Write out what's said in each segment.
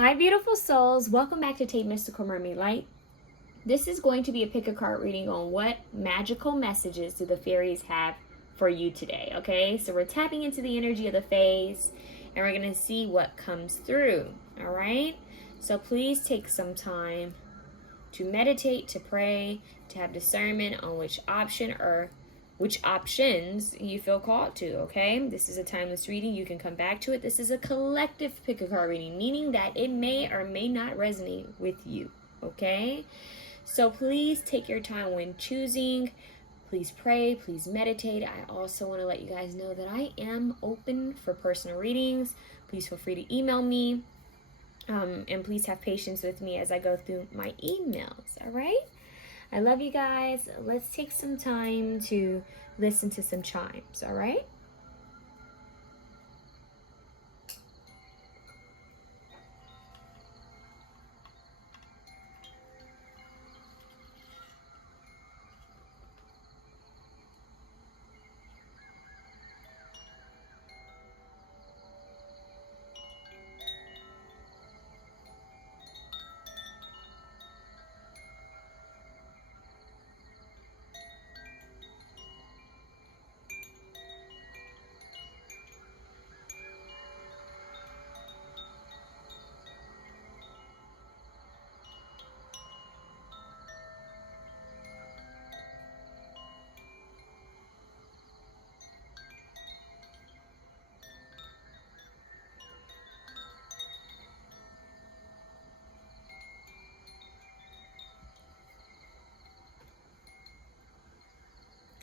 Hi beautiful souls, welcome back to Tate Mystical Mermaid Light. This is going to be a pick a card reading on what magical messages do the fairies have for you today, okay? So we're tapping into the energy of the fays and we're going to see what comes through, all right? So please take some time to meditate, to pray, to have discernment on which option or which options you feel called to, okay? This is a timeless reading. You can come back to it. This is a collective pick a card reading, meaning that it may or may not resonate with you, okay? So please take your time when choosing. Please pray, please meditate. I also want to let you guys know that I am open for personal readings. Please feel free to email me. And please have patience with me as I go through my emails, all right? I love you guys. Let's take some time to listen to some chimes, all right?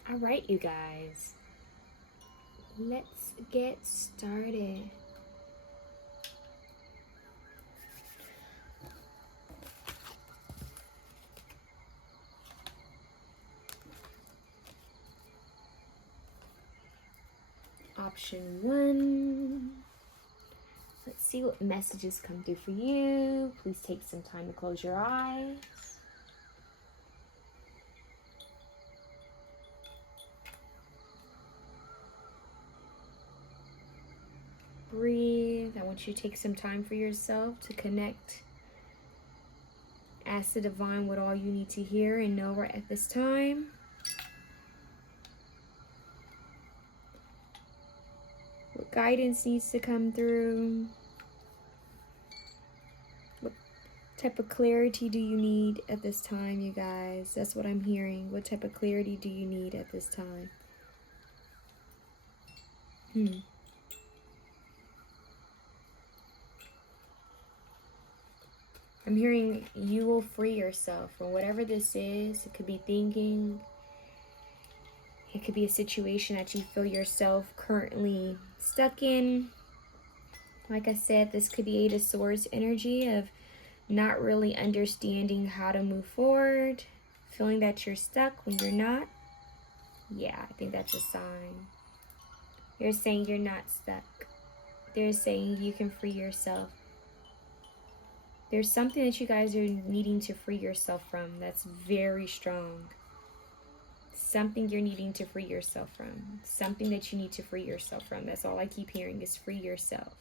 All right, you guys. Let's get started. Option 1. Let's see what messages come through for you. Please take some time to close your eyes. Breathe. I want you to take some time for yourself to connect. Ask the divine what all you need to hear and know right at this time. What guidance needs to come through. What type of clarity do you need at this time, you guys? That's what I'm hearing. What type of clarity do you need at this time? I'm hearing you will free yourself from whatever this is. It could be thinking. It could be a situation that you feel yourself currently stuck in. Like I said, this could be 8 of Swords energy of not really understanding how to move forward. Feeling that you're stuck when you're not. Yeah, I think that's a sign. They're saying you're not stuck. They're saying you can free yourself. There's something that you guys are needing to free yourself from that's very strong. Something you're needing to free yourself from. Something that you need to free yourself from. That's all I keep hearing is free yourself.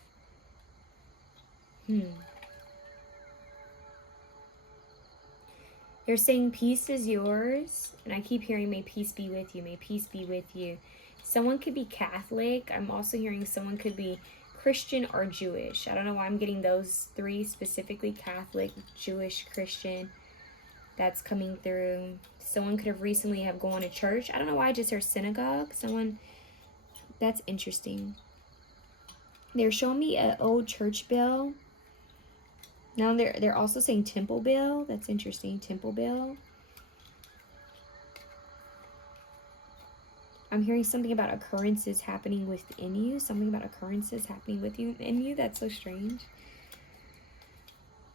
They're saying peace is yours. And I keep hearing may peace be with you. May peace be with you. Someone could be Catholic. I'm also hearing someone could be Christian or Jewish. I don't know why I'm getting those 3 specifically. Catholic, Jewish, Christian. That's coming through. Someone could have recently have gone to church. I don't know why I just heard synagogue. Someone, that's interesting. They're showing me an old church bell. Now they're also saying temple bell. That's interesting. Temple bell. I'm hearing something about occurrences happening within you. Something about occurrences happening within you. That's so strange.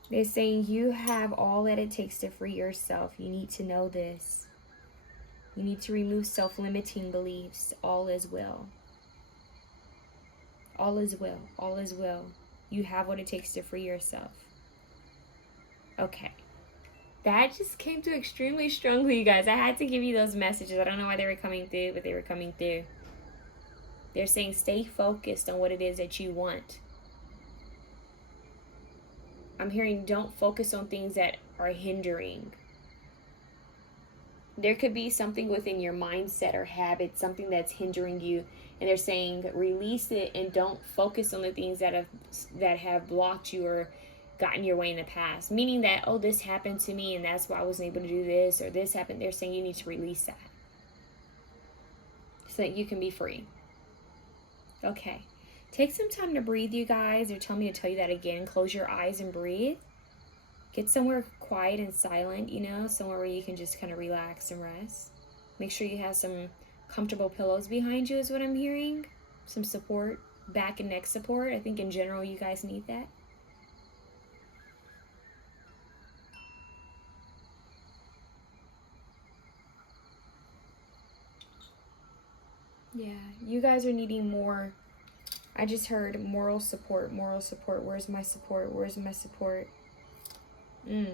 They're saying you have all that it takes to free yourself. You need to know this. You need to remove self-limiting beliefs. All is well. All is well. All is well. You have what it takes to free yourself. Okay. That just came through extremely strongly, you guys. I had to give you those messages. I don't know why they were coming through, but they were coming through. They're saying stay focused on what it is that you want. I'm hearing don't focus on things that are hindering. There could be something within your mindset or habit, something that's hindering you, and they're saying release it and don't focus on the things that have blocked you or gotten your way in the past. Meaning that, oh, this happened to me and that's why I wasn't able to do this, or this happened. They're saying you need to release that so that you can be free. Okay. Take some time to breathe, you guys. They're telling me to tell you that again. Close your eyes and breathe. Get somewhere quiet and silent, you know, somewhere where you can just kind of relax and rest. Make sure you have some comfortable pillows behind you is what I'm hearing. Some support, back and neck support. I think in general you guys need that. Yeah, you guys are needing more. I just heard moral support, moral support. Where's my support? Where's my support? But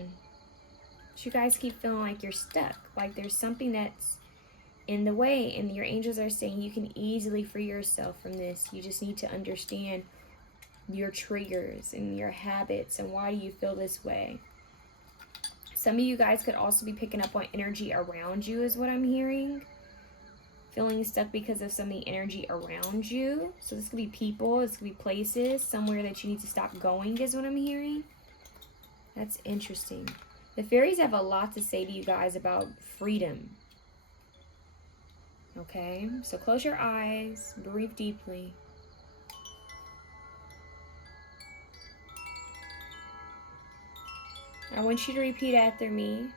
you guys keep feeling like you're stuck, like there's something that's in the way, and your angels are saying you can easily free yourself from this. You just need to understand your triggers and your habits and why do you feel this way. Some of you guys could also be picking up on energy around you is what I'm hearing. Feeling stuck because of some of the energy around you. So this could be people, this could be places, somewhere that you need to stop going is what I'm hearing. That's interesting. The fairies have a lot to say to you guys about freedom. Okay, so close your eyes, breathe deeply. I want you to repeat after me.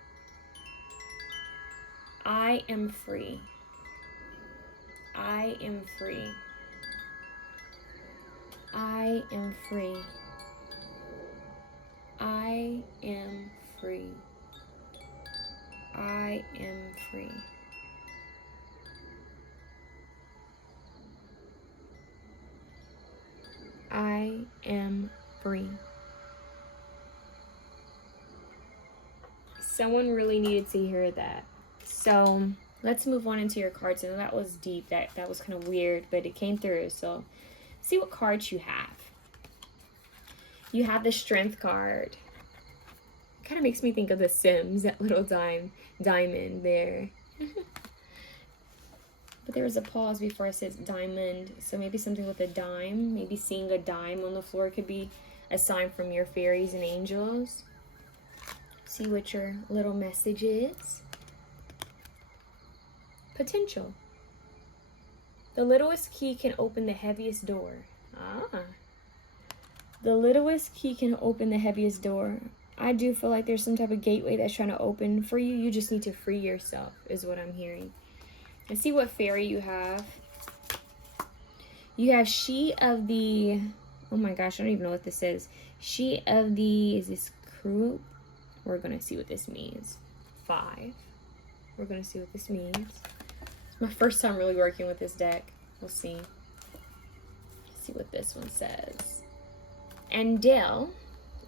I am free. I am free. I am free. I am free. I am free. I am free. Someone really needed to hear that. So let's move on into your cards. And that was deep. That was kind of weird, but it came through. So see what cards you have. You have the Strength card. Kind of makes me think of The Sims, that little diamond there. But there was a pause before I said diamond, so maybe something with a dime. Maybe seeing a dime on the floor could be a sign from your fairies and angels. See what your little message is. Potential. The littlest key can open the heaviest door. The littlest key can open the heaviest door. I do feel like there's some type of gateway that's trying to open for you. You just need to free yourself, is what I'm hearing. And see what fairy you have. You have She of the... Oh my gosh, I don't even know what this is. She of the... Is this crew? We're going to see what this means. 5. We're going to see what this means. It's my first time really working with this deck. We'll see. Let's see what this one says. Andel,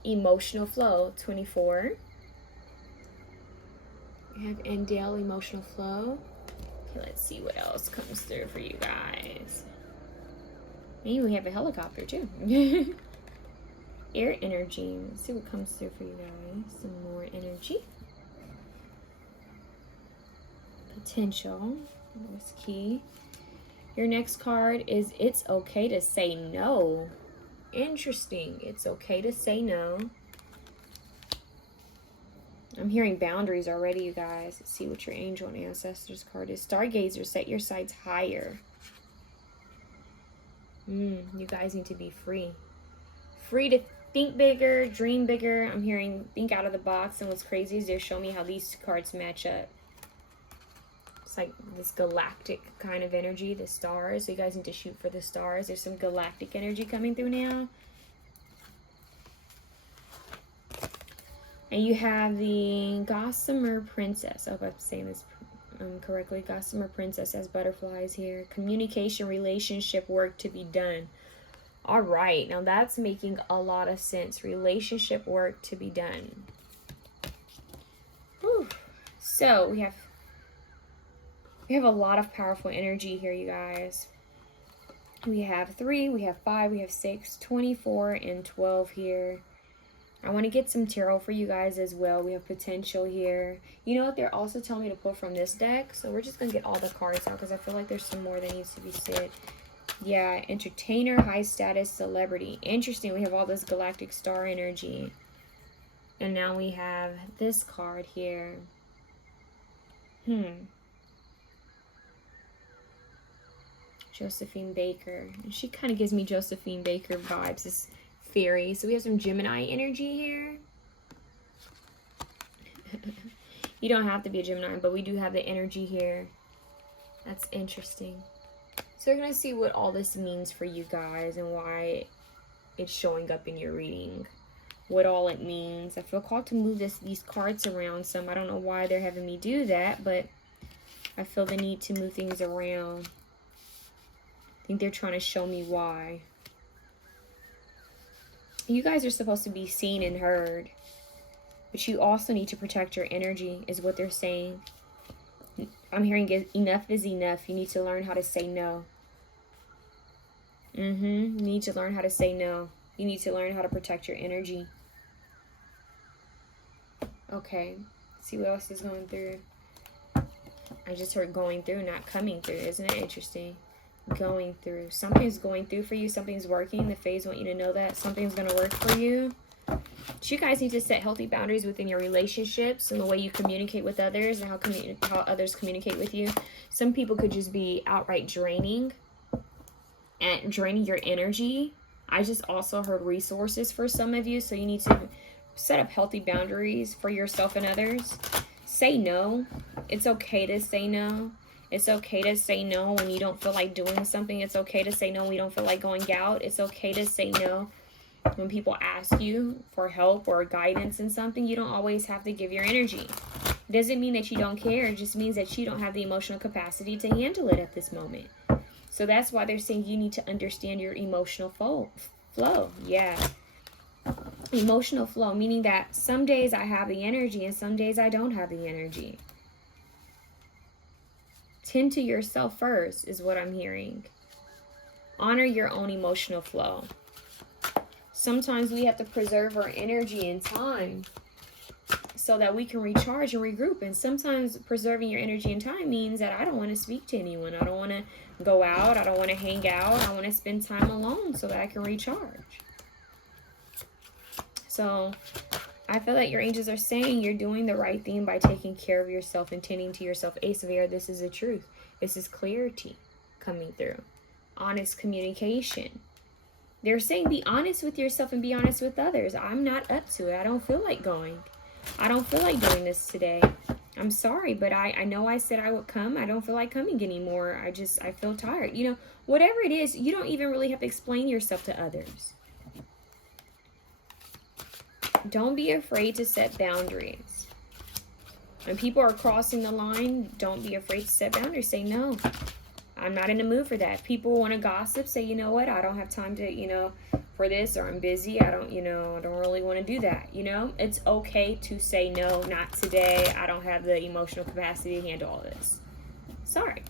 Emotional Flow, 24. We have Andel, Emotional Flow. Okay, let's see what else comes through for you guys. Maybe we have a helicopter too. Air energy. Let's see what comes through for you guys. Some more energy. Potential. What's key? Your next card is It's Okay to Say No. Interesting. It's okay to say no. I'm hearing boundaries already, you guys. Let's see what your angel and ancestors card is. Stargazer, set your sights higher. You guys need to be free. Free to think bigger, dream bigger. I'm hearing think out of the box. And what's crazy is they're showing me how these cards match up. It's like this galactic kind of energy, the stars. So you guys need to shoot for the stars. There's some galactic energy coming through now. And you have the Gossamer Princess. I hope I'm saying this correctly. Gossamer Princess has butterflies here. Communication, relationship work to be done. All right. Now that's making a lot of sense. Relationship work to be done. Whew. So we have a lot of powerful energy here, you guys. We have 3, we have 5, we have 6, 24, and 12 here. I want to get some tarot for you guys as well. We have potential here. You know what? They're also telling me to pull from this deck. So we're just going to get all the cards out because I feel like there's some more that needs to be said. Yeah, entertainer, high status, celebrity. Interesting. We have all this galactic star energy. And now we have this card here. Josephine Baker. She kind of gives me Josephine Baker vibes. This fairy. So we have some Gemini energy here. You don't have to be a Gemini, but we do have the energy here. That's interesting. So we're going to see what all this means for you guys and why it's showing up in your reading. What all it means. I feel called to move these cards around some. I don't know why they're having me do that, but I feel the need to move things around. I think they're trying to show me why. You guys are supposed to be seen and heard, but you also need to protect your energy, is what they're saying. I'm hearing enough is enough. You need to learn how to say no. You need to learn how to say no. You need to learn how to protect your energy. Okay. Let's see what else is going through. I just heard going through, not coming through. Isn't it interesting? Going through. Something's going through for you. Something's working. The Fays want you to know that. Something's going to work for you. But you guys need to set healthy boundaries within your relationships and the way you communicate with others and how others communicate with you. Some people could just be outright draining and draining your energy. I just also heard resources for some of you. So you need to set up healthy boundaries for yourself and others. Say no. It's okay to say no. It's okay to say no when you don't feel like doing something. It's okay to say no when you don't feel like going out. It's okay to say no when people ask you for help or guidance in something. You don't always have to give your energy. It doesn't mean that you don't care. It just means that you don't have the emotional capacity to handle it at this moment. So that's why they're saying you need to understand your emotional flow. Yeah. Emotional flow, meaning that some days I have the energy and some days I don't have the energy. Tend to yourself first is what I'm hearing. Honor your own emotional flow. Sometimes we have to preserve our energy and time so that we can recharge and regroup. And sometimes preserving your energy and time means that I don't want to speak to anyone. I don't want to go out. I don't want to hang out. I want to spend time alone so that I can recharge. So I feel like your angels are saying you're doing the right thing by taking care of yourself and tending to yourself. Ace of Air, this is the truth. This is clarity coming through. Honest communication. They're saying be honest with yourself and be honest with others. I'm not up to it. I don't feel like going. I don't feel like doing this today. I'm sorry, but I know I said I would come. I don't feel like coming anymore. I feel tired. You know, whatever it is, you don't even really have to explain yourself to others. Don't be afraid to set boundaries. When people are crossing the line, don't be afraid to set boundaries. Say, no, I'm not in the mood for that. If people want to gossip, say, you know what, I don't have time to, for this, or I'm busy. I don't really want to do that. It's okay to say, no, not today. I don't have the emotional capacity to handle all this. Sorry.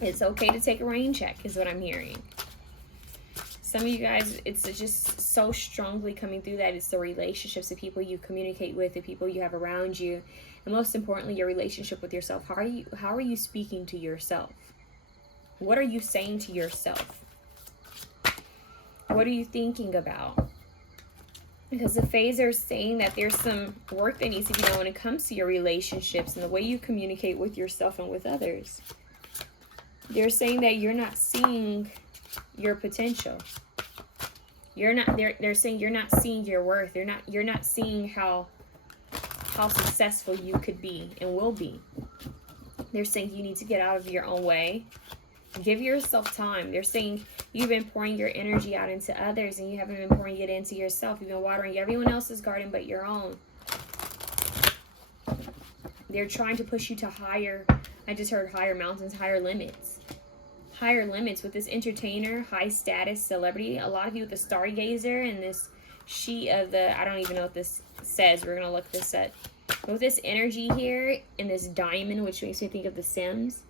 It's okay to take a rain check is what I'm hearing. Some of you guys, it's just so strongly coming through that it's the relationships, the people you communicate with, the people you have around you, and most importantly, your relationship with yourself. How are you speaking to yourself? What are you saying to yourself? What are you thinking about? Because the Fays are saying that there's some work that needs to be done when it comes to your relationships and the way you communicate with yourself and with others. They're saying that you're not seeing your potential. They're saying you're not seeing your worth. You're not seeing how successful you could be and will be. They're saying you need to get out of your own way. Give yourself time. They're saying you've been pouring your energy out into others and you haven't been pouring it into yourself. You've been watering everyone else's garden but your own. They're trying to push you to higher, I just heard higher mountains, higher limits. Higher limits with this entertainer, high status celebrity. A lot of you with the stargazer and this sheet of the, I don't even know what this says. We're going to look this up. But with this energy here and this diamond, which makes me think of The Sims,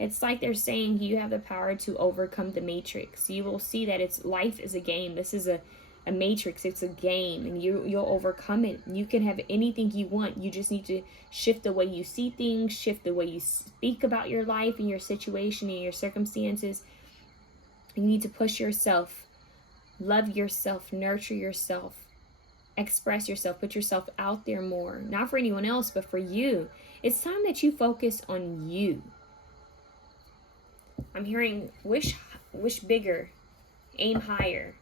it's like they're saying you have the power to overcome the matrix. You will see that life is a game. This is a matrix. It's a game, and you'll overcome it. You can have anything you want. You just need to shift the way you see things, shift the way you speak about your life and your situation and your circumstances. You need to push yourself, love yourself, nurture yourself, express yourself, put yourself out there more. Not for anyone else, but for you. It's time that you focus on you. I'm hearing wish bigger, aim higher.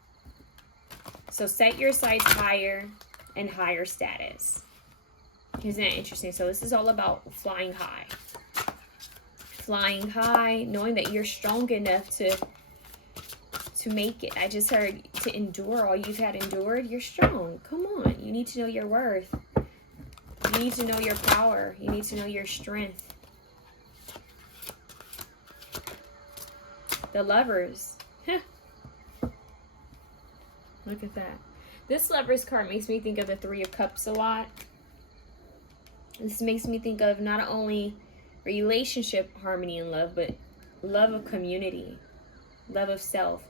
So set your sights higher and higher status. Isn't that interesting? So this is all about flying high. Flying high, knowing that you're strong enough to make it. I just heard to endure all you've had endured. You're strong. Come on. You need to know your worth. You need to know your power. You need to know your strength. The Lovers. Look at that. This Lovers card makes me think of the Three of Cups a lot. This makes me think of not only relationship, harmony, and love, but love of community, love of self.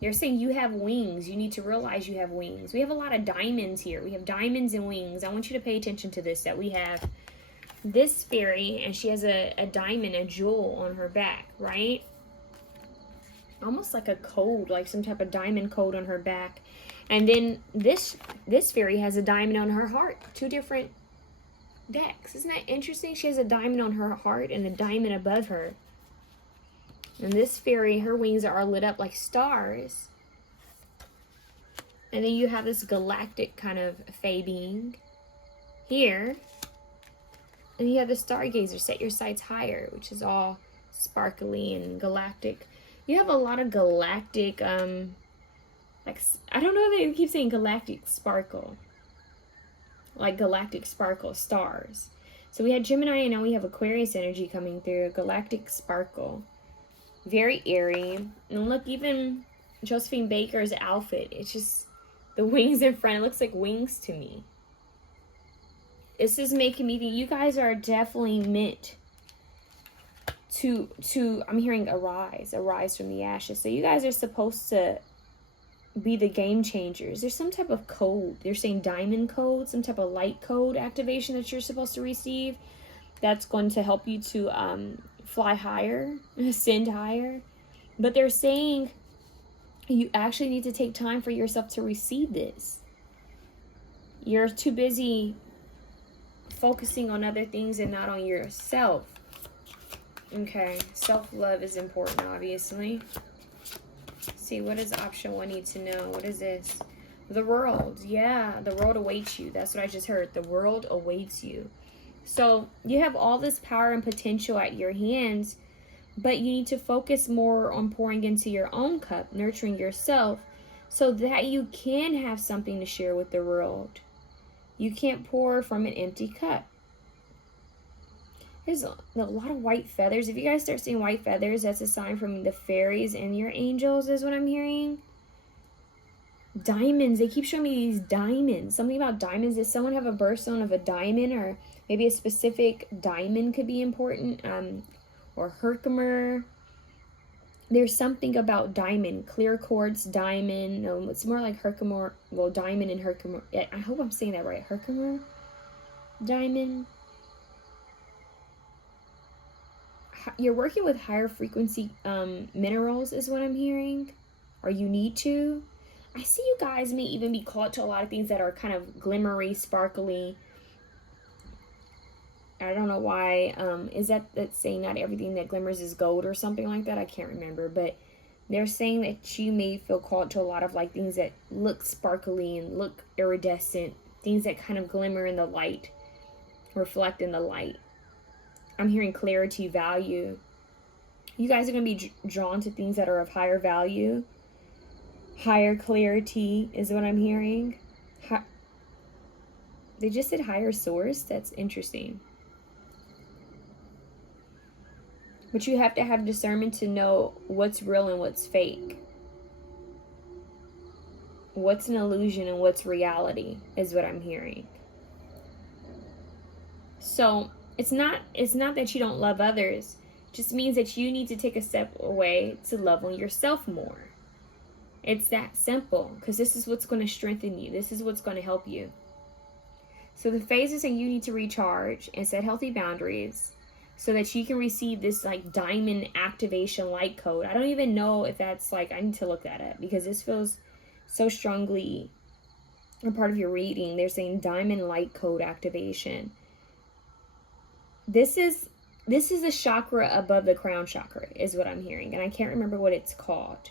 They're saying you have wings. You need to realize you have wings. We have a lot of diamonds here. We have diamonds and wings. I want you to pay attention to this, that we have this fairy, and she has a diamond, a jewel on her back, right? Almost like a code, like some type of diamond code on her back. And then this fairy has a diamond on her heart. Two different decks. Isn't that interesting? She has a diamond on her heart and a diamond above her. And this fairy, her wings are lit up like stars. And then you have this galactic kind of fae being here. And you have the stargazer, set your sights higher, which is all sparkly and galactic. You have a lot of galactic, like, I don't know if they keep saying galactic sparkle. Like galactic sparkle, stars. So we had Gemini, and now we have Aquarius energy coming through. Galactic sparkle. Very airy. And look, even Josephine Baker's outfit, it's just the wings in front. It looks like wings to me. This is making me think you guys are definitely meant to I'm hearing arise from the ashes. So you guys are supposed to be the game changers. There's some type of code. They're saying diamond code, some type of light code activation that you're supposed to receive. That's going to help you to fly higher, ascend higher. But they're saying you actually need to take time for yourself to receive this. You're too busy focusing on other things and not on yourself. Okay, self-love is important, obviously. See, what does option 1 need to know? What is this? The world. Yeah, the world awaits you. That's what I just heard. The world awaits you. So you have all this power and potential at your hands, but you need to focus more on pouring into your own cup, nurturing yourself, so that you can have something to share with the world. You can't pour from an empty cup. There's a lot of white feathers. If you guys start seeing white feathers, that's a sign from the fairies and your angels is what I'm hearing. Diamonds. They keep showing me these diamonds. Something about diamonds. Does someone have a birthstone of a diamond, or maybe a specific diamond could be important? Or Herkimer. There's something about diamond. Clear quartz diamond. No, it's more like Herkimer. Well, diamond and Herkimer. I hope I'm saying that right. Herkimer diamond. You're working with higher frequency minerals is what I'm hearing, or you need to. I see you guys may even be called to a lot of things that are kind of glimmery, sparkly. I don't know why. Is that's saying not everything that glimmers is gold or something like that? I can't remember, but they're saying that you may feel called to a lot of like things that look sparkly and look iridescent, things that kind of glimmer in the light, reflect in the light. I'm hearing clarity, value. You guys are going to be drawn to things that are of higher value. Higher clarity is what I'm hearing. They just said higher source. That's interesting. But you have to have discernment to know what's real and what's fake. What's an illusion and what's reality is what I'm hearing. So it's not that you don't love others. It just means that you need to take a step away to love on yourself more. It's that simple, because this is what's going to strengthen you. This is what's going to help you. So the phases saying you need to recharge and set healthy boundaries so that you can receive this like diamond activation light code. I don't even know if that's like, I need to look that up because this feels so strongly a part of your reading. They're saying diamond light code activation. This is a chakra above the crown chakra is what I'm hearing. And I can't remember what it's called.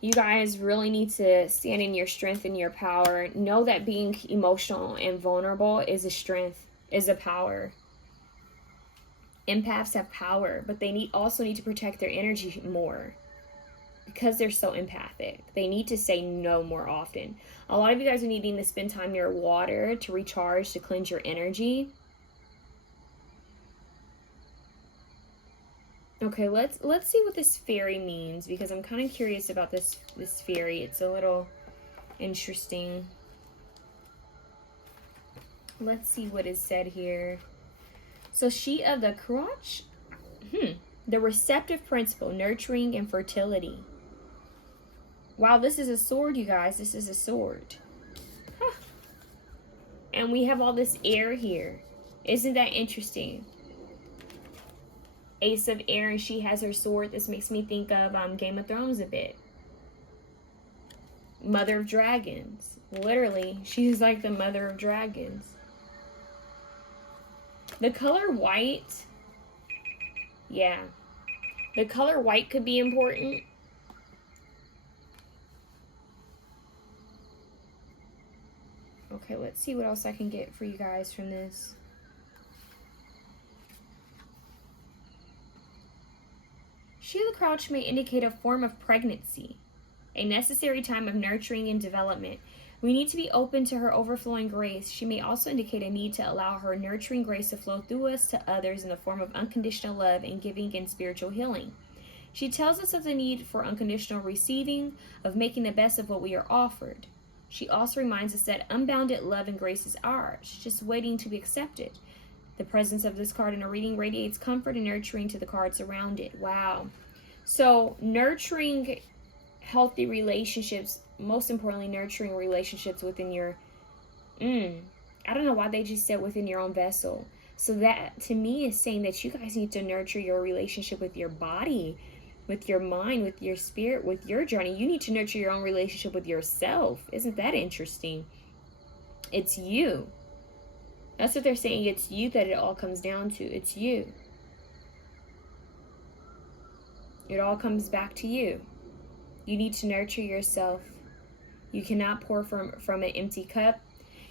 You guys really need to stand in your strength and your power. Know that being emotional and vulnerable is a strength, is a power. Empaths have power, but they also need to protect their energy more because they're so empathic. They need to say no more often. A lot of you guys are needing to spend time near water to recharge, to cleanse your energy. Okay, let's see what this fairy means, because I'm kind of curious about this fairy. It's a little interesting. Let's see what is said here. So she of the crotch, the receptive principle, nurturing and fertility. Wow, this is a sword, you guys. This is a sword. Huh. And we have all this air here. Isn't that interesting? Ace of Air, and she has her sword. This makes me think of Game of Thrones a bit. Mother of Dragons. Literally, she's like the mother of dragons. The color white. Yeah. The color white could be important. Okay, let's see what else I can get for you guys from this. She of the Crouch may indicate a form of pregnancy, a necessary time of nurturing and development. We need to be open to her overflowing grace. She may also indicate a need to allow her nurturing grace to flow through us to others in the form of unconditional love and giving and spiritual healing. She tells us of the need for unconditional receiving, of making the best of what we are offered. She also reminds us that unbounded love and grace is ours, just waiting to be accepted. The presence of this card in a reading radiates comfort and nurturing to the cards around it. Wow. So nurturing healthy relationships, most importantly, nurturing relationships within your, I don't know why they just said within your own vessel. So that to me is saying that you guys need to nurture your relationship with your body, with your mind, with your spirit, with your journey. You need to nurture your own relationship with yourself. Isn't that interesting? It's you. That's what they're saying. It's you that it all comes down to. It's you. It all comes back to you. You need to nurture yourself. You cannot pour from an empty cup.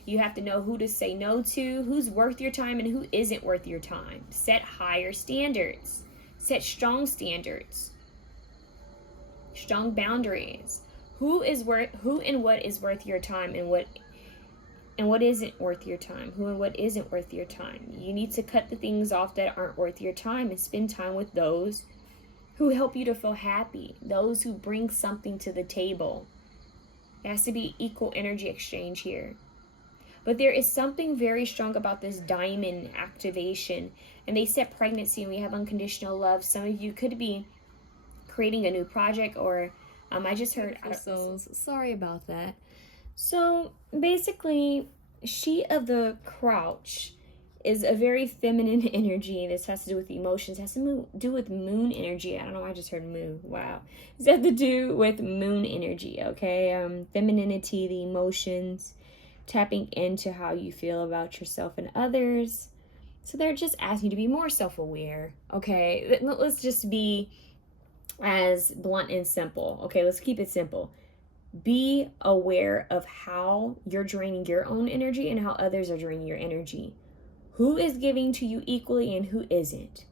You have to know who to say no to, who's worth your time and who isn't worth your time. Set higher standards. Set strong standards. Strong boundaries. Who and what is worth your time and what isn't worth your time. Who and what isn't worth your time. You need to cut the things off that aren't worth your time and spend time with those who help you to feel happy. Those who bring something to the table. It has to be equal energy exchange here. But there is something very strong about this diamond activation. And they set pregnancy and we have unconditional love. Some of you could be creating a new project or I just heard... Sorry about that. So basically, she of the Crouch is a very feminine energy. This has to do with emotions. It has to do with moon energy. I don't know why I just heard moon. Wow. This has to do with moon energy, okay? Femininity, the emotions, tapping into how you feel about yourself and others. So they're just asking you to be more self-aware, okay? Let's just be as blunt and simple, okay? Let's keep it simple. Be aware of how you're draining your own energy and how others are draining your energy. Who is giving to you equally and who isn't?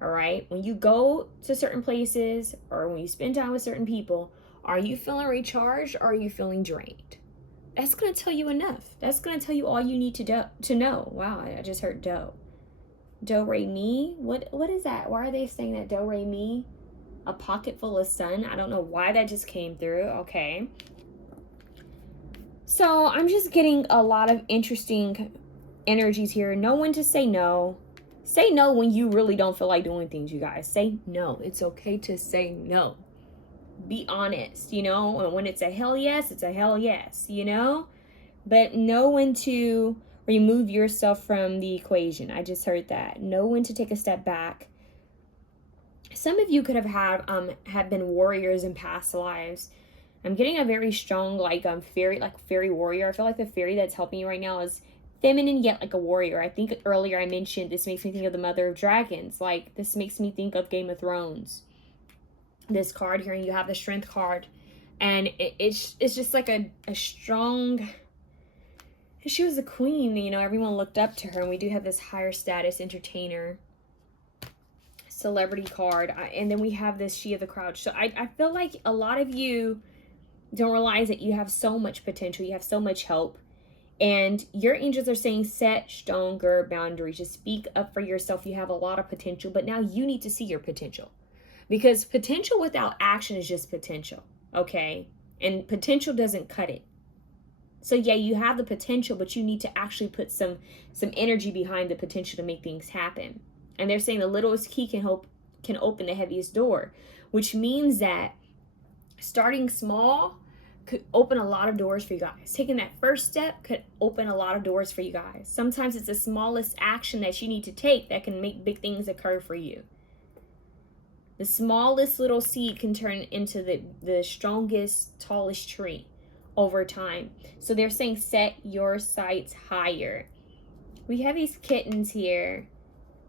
All right? When you go to certain places or when you spend time with certain people, are you feeling recharged or are you feeling drained? That's going to tell you enough. That's going to tell you all you need to know. Wow, I just heard do. Do, re, mi. What is that? Why are they saying that? Do, re, mi? A pocket full of sun? I don't know why that just came through. Okay. So I'm just getting a lot of interesting energies here. Know when to say no. Say no when you really don't feel like doing things, you guys. Say no. It's okay to say no. Be honest, you know. And when it's a hell yes, it's a hell yes, you know. But know when to remove yourself from the equation. I just heard that. Know when to take a step back. Some of you could have been warriors in past lives. I'm getting a very strong fairy warrior. I feel like the fairy that's helping you right now is feminine yet like a warrior. I think earlier I mentioned this makes me think of the mother of dragons. Like this makes me think of Game of Thrones. This card here, and you have the strength card, and it's just like a strong. She was a queen, you know. Everyone looked up to her, and we do have this higher status entertainer, celebrity card, and then we have this she of the crowd. So I feel like a lot of you don't realize that you have so much potential, you have so much help, and your angels are saying set stronger boundaries. Just speak up for yourself. You have a lot of potential, but now you need to see your potential, because potential without action is just potential, okay? And potential doesn't cut it. So yeah, you have the potential, but you need to actually put some energy behind the potential to make things happen. And they're saying the littlest key can open the heaviest door, which means that starting small could open a lot of doors for you guys. Taking that first step could open a lot of doors for you guys. Sometimes it's the smallest action that you need to take that can make big things occur for you. The smallest little seed can turn into the strongest, tallest tree over time. So they're saying set your sights higher. We have these kittens here.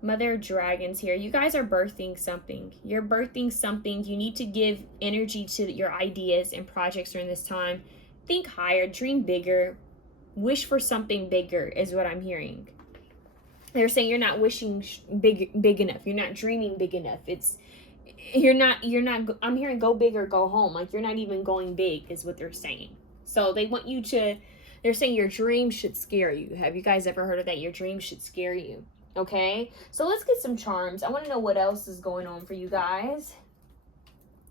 Mother dragons here. You guys are birthing something. You're birthing something. You need to give energy to your ideas and projects during this time. Think higher, dream bigger, wish for something bigger is what I'm hearing. They're saying you're not wishing big enough. You're not dreaming big enough. You're not I'm hearing go big or go home. Like you're not even going big is what they're saying. So they want you to, they're saying your dreams should scare you. Have you guys ever heard of that? Your dreams should scare you. Okay, so let's get some charms. I want to know what else is going on for you guys.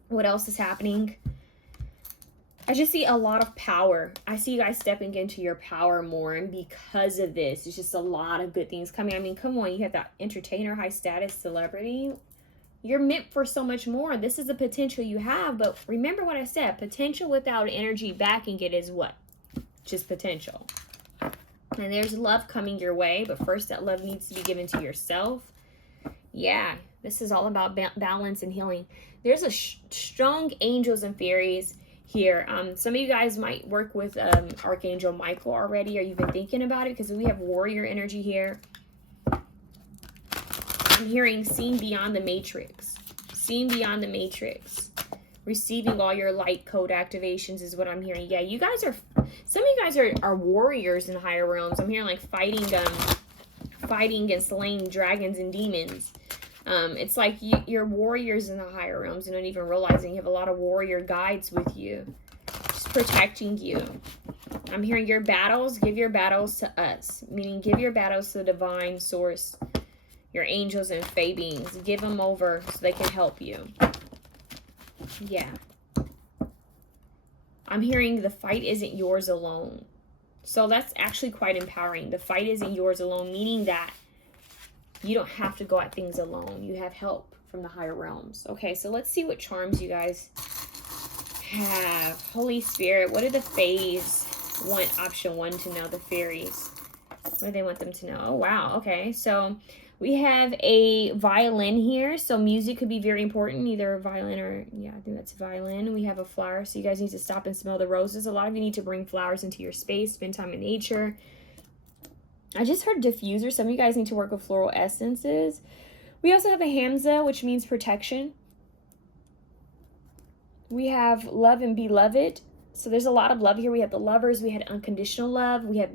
What else is happening? I just see a lot of power. I see you guys stepping into your power more, and because of this, it's just a lot of good things coming. I mean, come on, you have that entertainer, high status celebrity. You're meant for so much more. This is the potential you have, but remember what I said. Potential without energy backing it is what? Just potential. And there's love coming your way, but first that love needs to be given to yourself. Yeah, this is all about balance and healing. There's a strong angels and fairies here. Some of you guys might work with Archangel Michael already, or you've been thinking about it, because we have warrior energy here. I'm hearing seeing beyond the matrix. Seeing beyond the matrix. Receiving all your light code activations is what I'm hearing. Yeah, you guys are, some of you guys are warriors in higher realms. I'm hearing like fighting and slaying dragons and demons. It's like you're warriors in the higher realms and not even realizing you have a lot of warrior guides with you, just protecting you. I'm hearing your battles, give your battles to us, meaning give your battles to the divine source, your angels and fae beings. Give them over so they can help you. Yeah. I'm hearing the fight isn't yours alone. So that's actually quite empowering. The fight isn't yours alone, meaning that you don't have to go at things alone. You have help from the higher realms. Okay, so let's see what charms you guys have. Holy Spirit, what do the fays want option 1 to know? The fairies. What do they want them to know? Oh, wow. Okay, so we have a violin here. So music could be very important, either a violin or, yeah, I think that's a violin. We have a flower, so you guys need to stop and smell the roses. A lot of you need to bring flowers into your space, spend time in nature. I just heard diffuser. Some of you guys need to work with floral essences. We also have a 𝐻𝐚𝐲, which means protection. We have love and beloved. So there's a lot of love here. We have the lovers. We had unconditional love. We have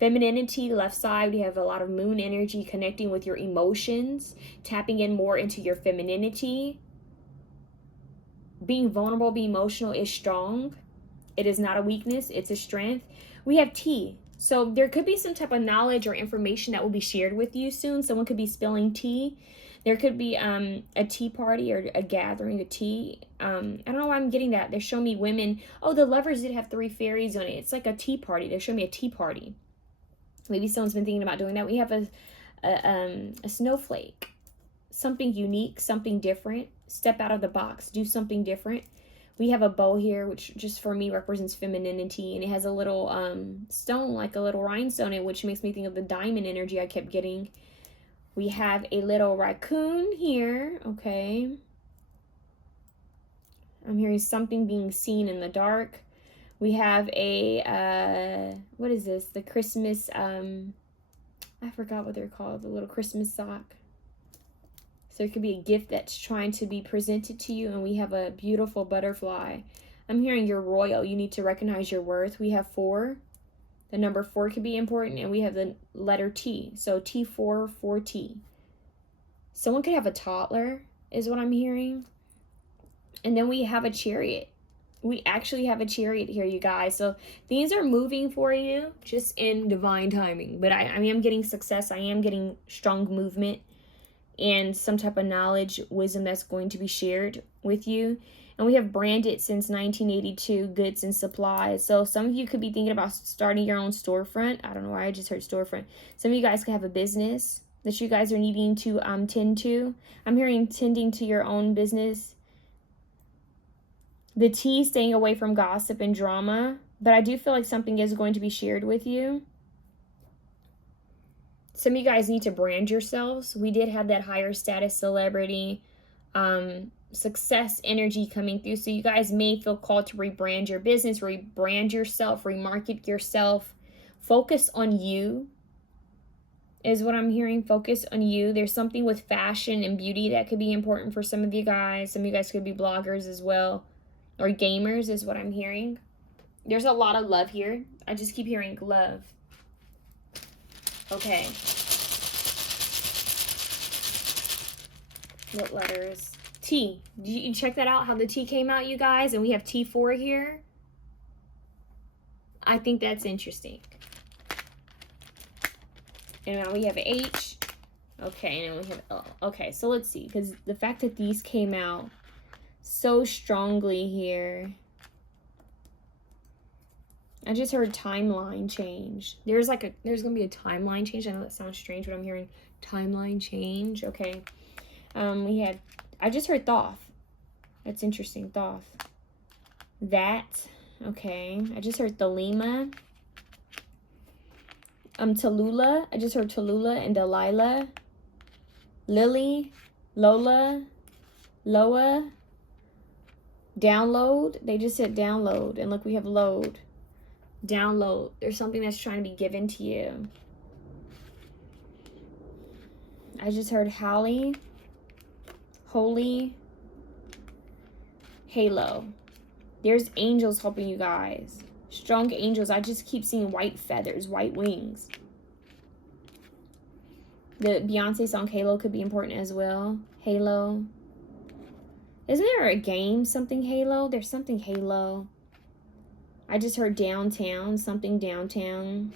femininity, left side. We have a lot of moon energy, connecting with your emotions, tapping in more into your femininity. Being vulnerable, being emotional is strong. It is not a weakness. It's a strength. We have tea. So there could be some type of knowledge or information that will be shared with you soon. Someone could be spilling tea. There could be a tea party or a gathering of tea. I don't know why I'm getting that. They're showing me women. Oh, the lovers did have 3 fairies on it. It's like a tea party. They're showing me a tea party. Maybe someone's been thinking about doing that. We have a snowflake. Something unique, something different. Step out of the box. Do something different. We have a bow here, which just for me represents femininity. And it has a little stone, like a little rhinestone in it, which makes me think of the diamond energy I kept getting. We have a little raccoon here. Okay. I'm hearing something being seen in the dark. We have a, what is this? The Christmas, I forgot what they're called. The little Christmas sock. So it could be a gift that's trying to be presented to you. And we have a beautiful butterfly. I'm hearing you're royal. You need to recognize your worth. We have 4. The number 4 could be important. And we have the letter T. So T4, 4T. Someone could have a toddler, is what I'm hearing. And then we have a chariot. We actually have a chariot here, you guys. So things are moving for you just in divine timing. But I am getting success. I am getting strong movement and some type of knowledge, wisdom that's going to be shared with you. And we have branded since 1982 goods and supplies. So some of you could be thinking about starting your own storefront. I don't know why I just heard storefront. Some of you guys could have a business that you guys are needing to tend to. I'm hearing tending to your own business. The T, staying away from gossip and drama. But I do feel like something is going to be shared with you. Some of you guys need to brand yourselves. We did have that higher status celebrity success energy coming through. So you guys may feel called to rebrand your business, rebrand yourself, remarket yourself. Focus on you is what I'm hearing. Focus on you. There's something with fashion and beauty that could be important for some of you guys. Some of you guys could be bloggers as well. Or gamers is what I'm hearing. There's a lot of love here. I just keep hearing love. Okay. What letters? T. Did you check that out? How the T came out, you guys? And we have T4 here. I think that's interesting. And now we have H. Okay, and then we have L. Okay, so let's see. Because the fact that these came out so strongly here. I just heard timeline change. There's gonna be a timeline change. I know that sounds strange, but I'm hearing timeline change. Okay. I just heard thoth. That's interesting. Thoth. That. Okay. I just heard Thelema. Tallulah. I just heard Tallulah and Delilah. Lily. Lola. Loa. Download. They just said download. And look, we have load. Download. There's something that's trying to be given to you. I just heard Holly. Holy. Halo. There's angels helping you guys. Strong angels. I just keep seeing white feathers, white wings. The Beyonce song Halo could be important as well. Halo. Isn't there a game, something Halo? There's something Halo. I just heard downtown, something downtown.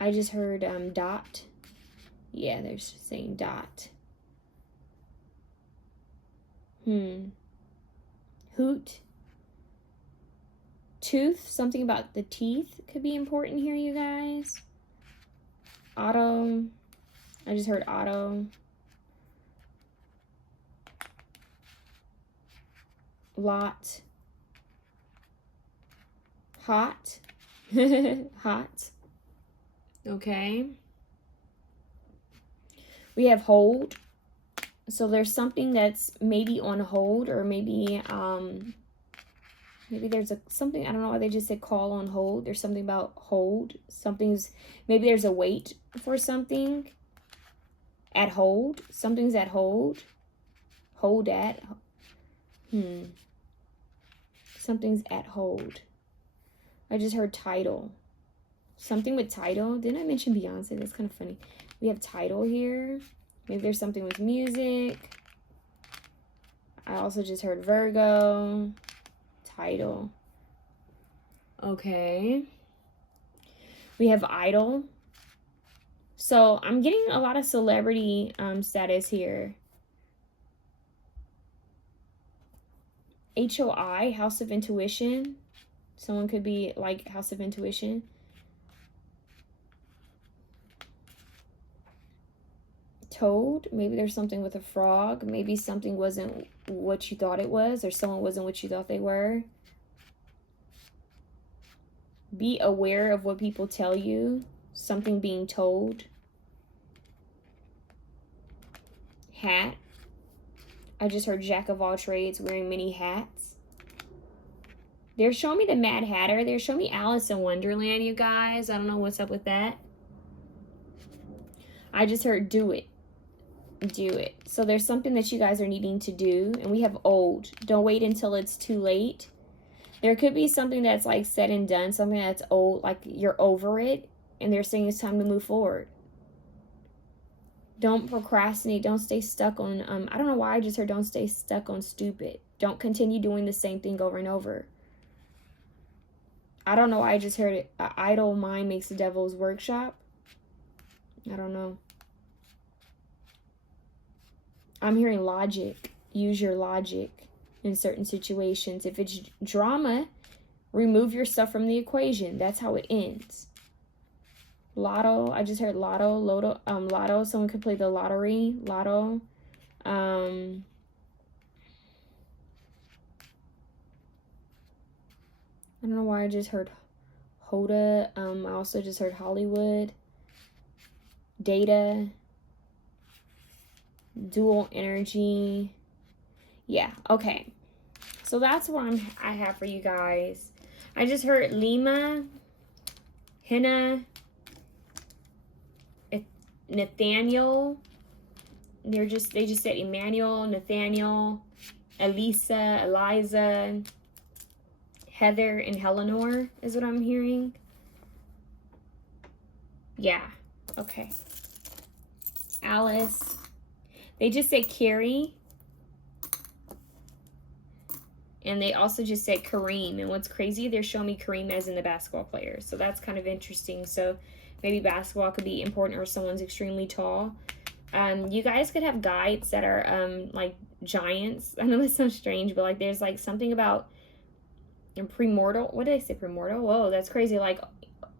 I just heard dot. Yeah, they're saying dot. Hoot. Tooth, something about the teeth could be important here, you guys. Auto. I just heard auto. Lot. Hot. Hot. Okay. We have hold. So there's something that's maybe on hold, or maybe maybe there's something, I don't know why they just said call on hold. There's something about hold. Maybe there's a wait for something at hold. Something's at hold. Hold at. Something's at hold. I just heard title. Something with title. Didn't I mention Beyonce? That's kind of funny. We have title here. Maybe there's something with music. I also just heard Virgo. Title. Okay. We have idol. So I'm getting a lot of celebrity status here. HOI, House of Intuition. Someone could be like House of Intuition. Toad, maybe there's something with a frog. Maybe something wasn't what you thought it was, or someone wasn't what you thought they were. Be aware of what people tell you. Something being told. Hat. I just heard Jack of all trades wearing many hats. They're showing me the Mad Hatter. They're showing me Alice in Wonderland, you guys. I don't know what's up with that. I just heard do it. Do it. So there's something that you guys are needing to do. And we have old. Don't wait until it's too late. There could be something that's like said and done. Something that's old, like you're over it. And they're saying it's time to move forward. Don't procrastinate. Don't stay stuck on, I don't know why I just heard don't stay stuck on stupid. Don't continue doing the same thing over and over. I don't know why I just heard it. An idle mind makes the devil's workshop. I don't know. I'm hearing logic. Use your logic in certain situations. If it's drama, remove yourself from the equation. That's how it ends. Lotto. I just heard lotto. Lotto. Someone could play the lottery. Lotto. I don't know why I just heard Hoda. I also just heard Hollywood. Data. Dual energy. Yeah, okay. So that's what I have for you guys. I just heard Lima, Henna, Nathaniel. They just said Emmanuel, Nathaniel, Elisa, Eliza, Heather, and Eleanor is what I'm hearing. Yeah, okay. Alice. They just said Carrie. And they also just said Kareem. And what's crazy, they're showing me Kareem as in the basketball player. So that's kind of interesting. So maybe basketball could be important, or someone's extremely tall. You guys could have guides that are like giants. I know that sounds strange, but like there's like something about premortal. What did I say? Premortal? Whoa, that's crazy. Like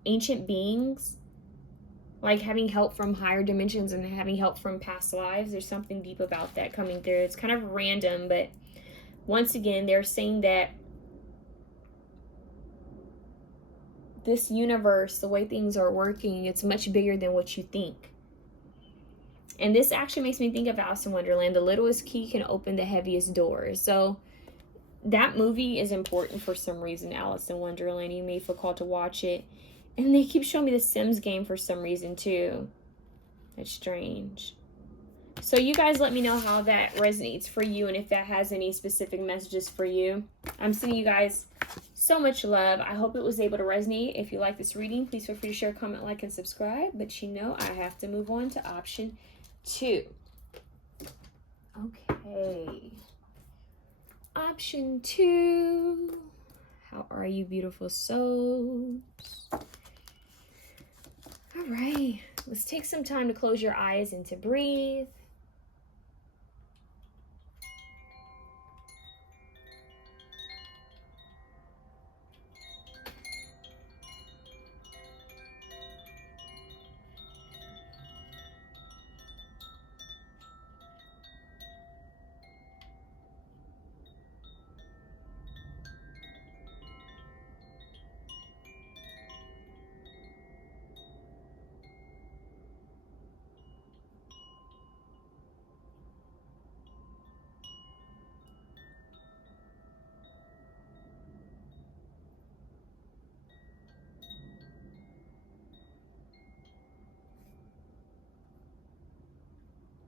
ancient beings. Like having help from higher dimensions and having help from past lives. There's something deep about that coming through. It's kind of random, but once again, they're saying that this universe, the way things are working, it's much bigger than what you think. And this actually makes me think of Alice in Wonderland. The littlest key can open the heaviest doors. So that movie is important for some reason, Alice in Wonderland. You may feel called to watch it. And they keep showing me the Sims game for some reason too. That's strange. So you guys let me know how that resonates for you and if that has any specific messages for you. I'm sending you guys so much love. I hope it was able to resonate. If you like this reading, please feel free to share, comment, like, and subscribe. But you know I have to move on to option 2. Okay. Option 2. How are you, beautiful souls? All right. Let's take some time to close your eyes and to breathe.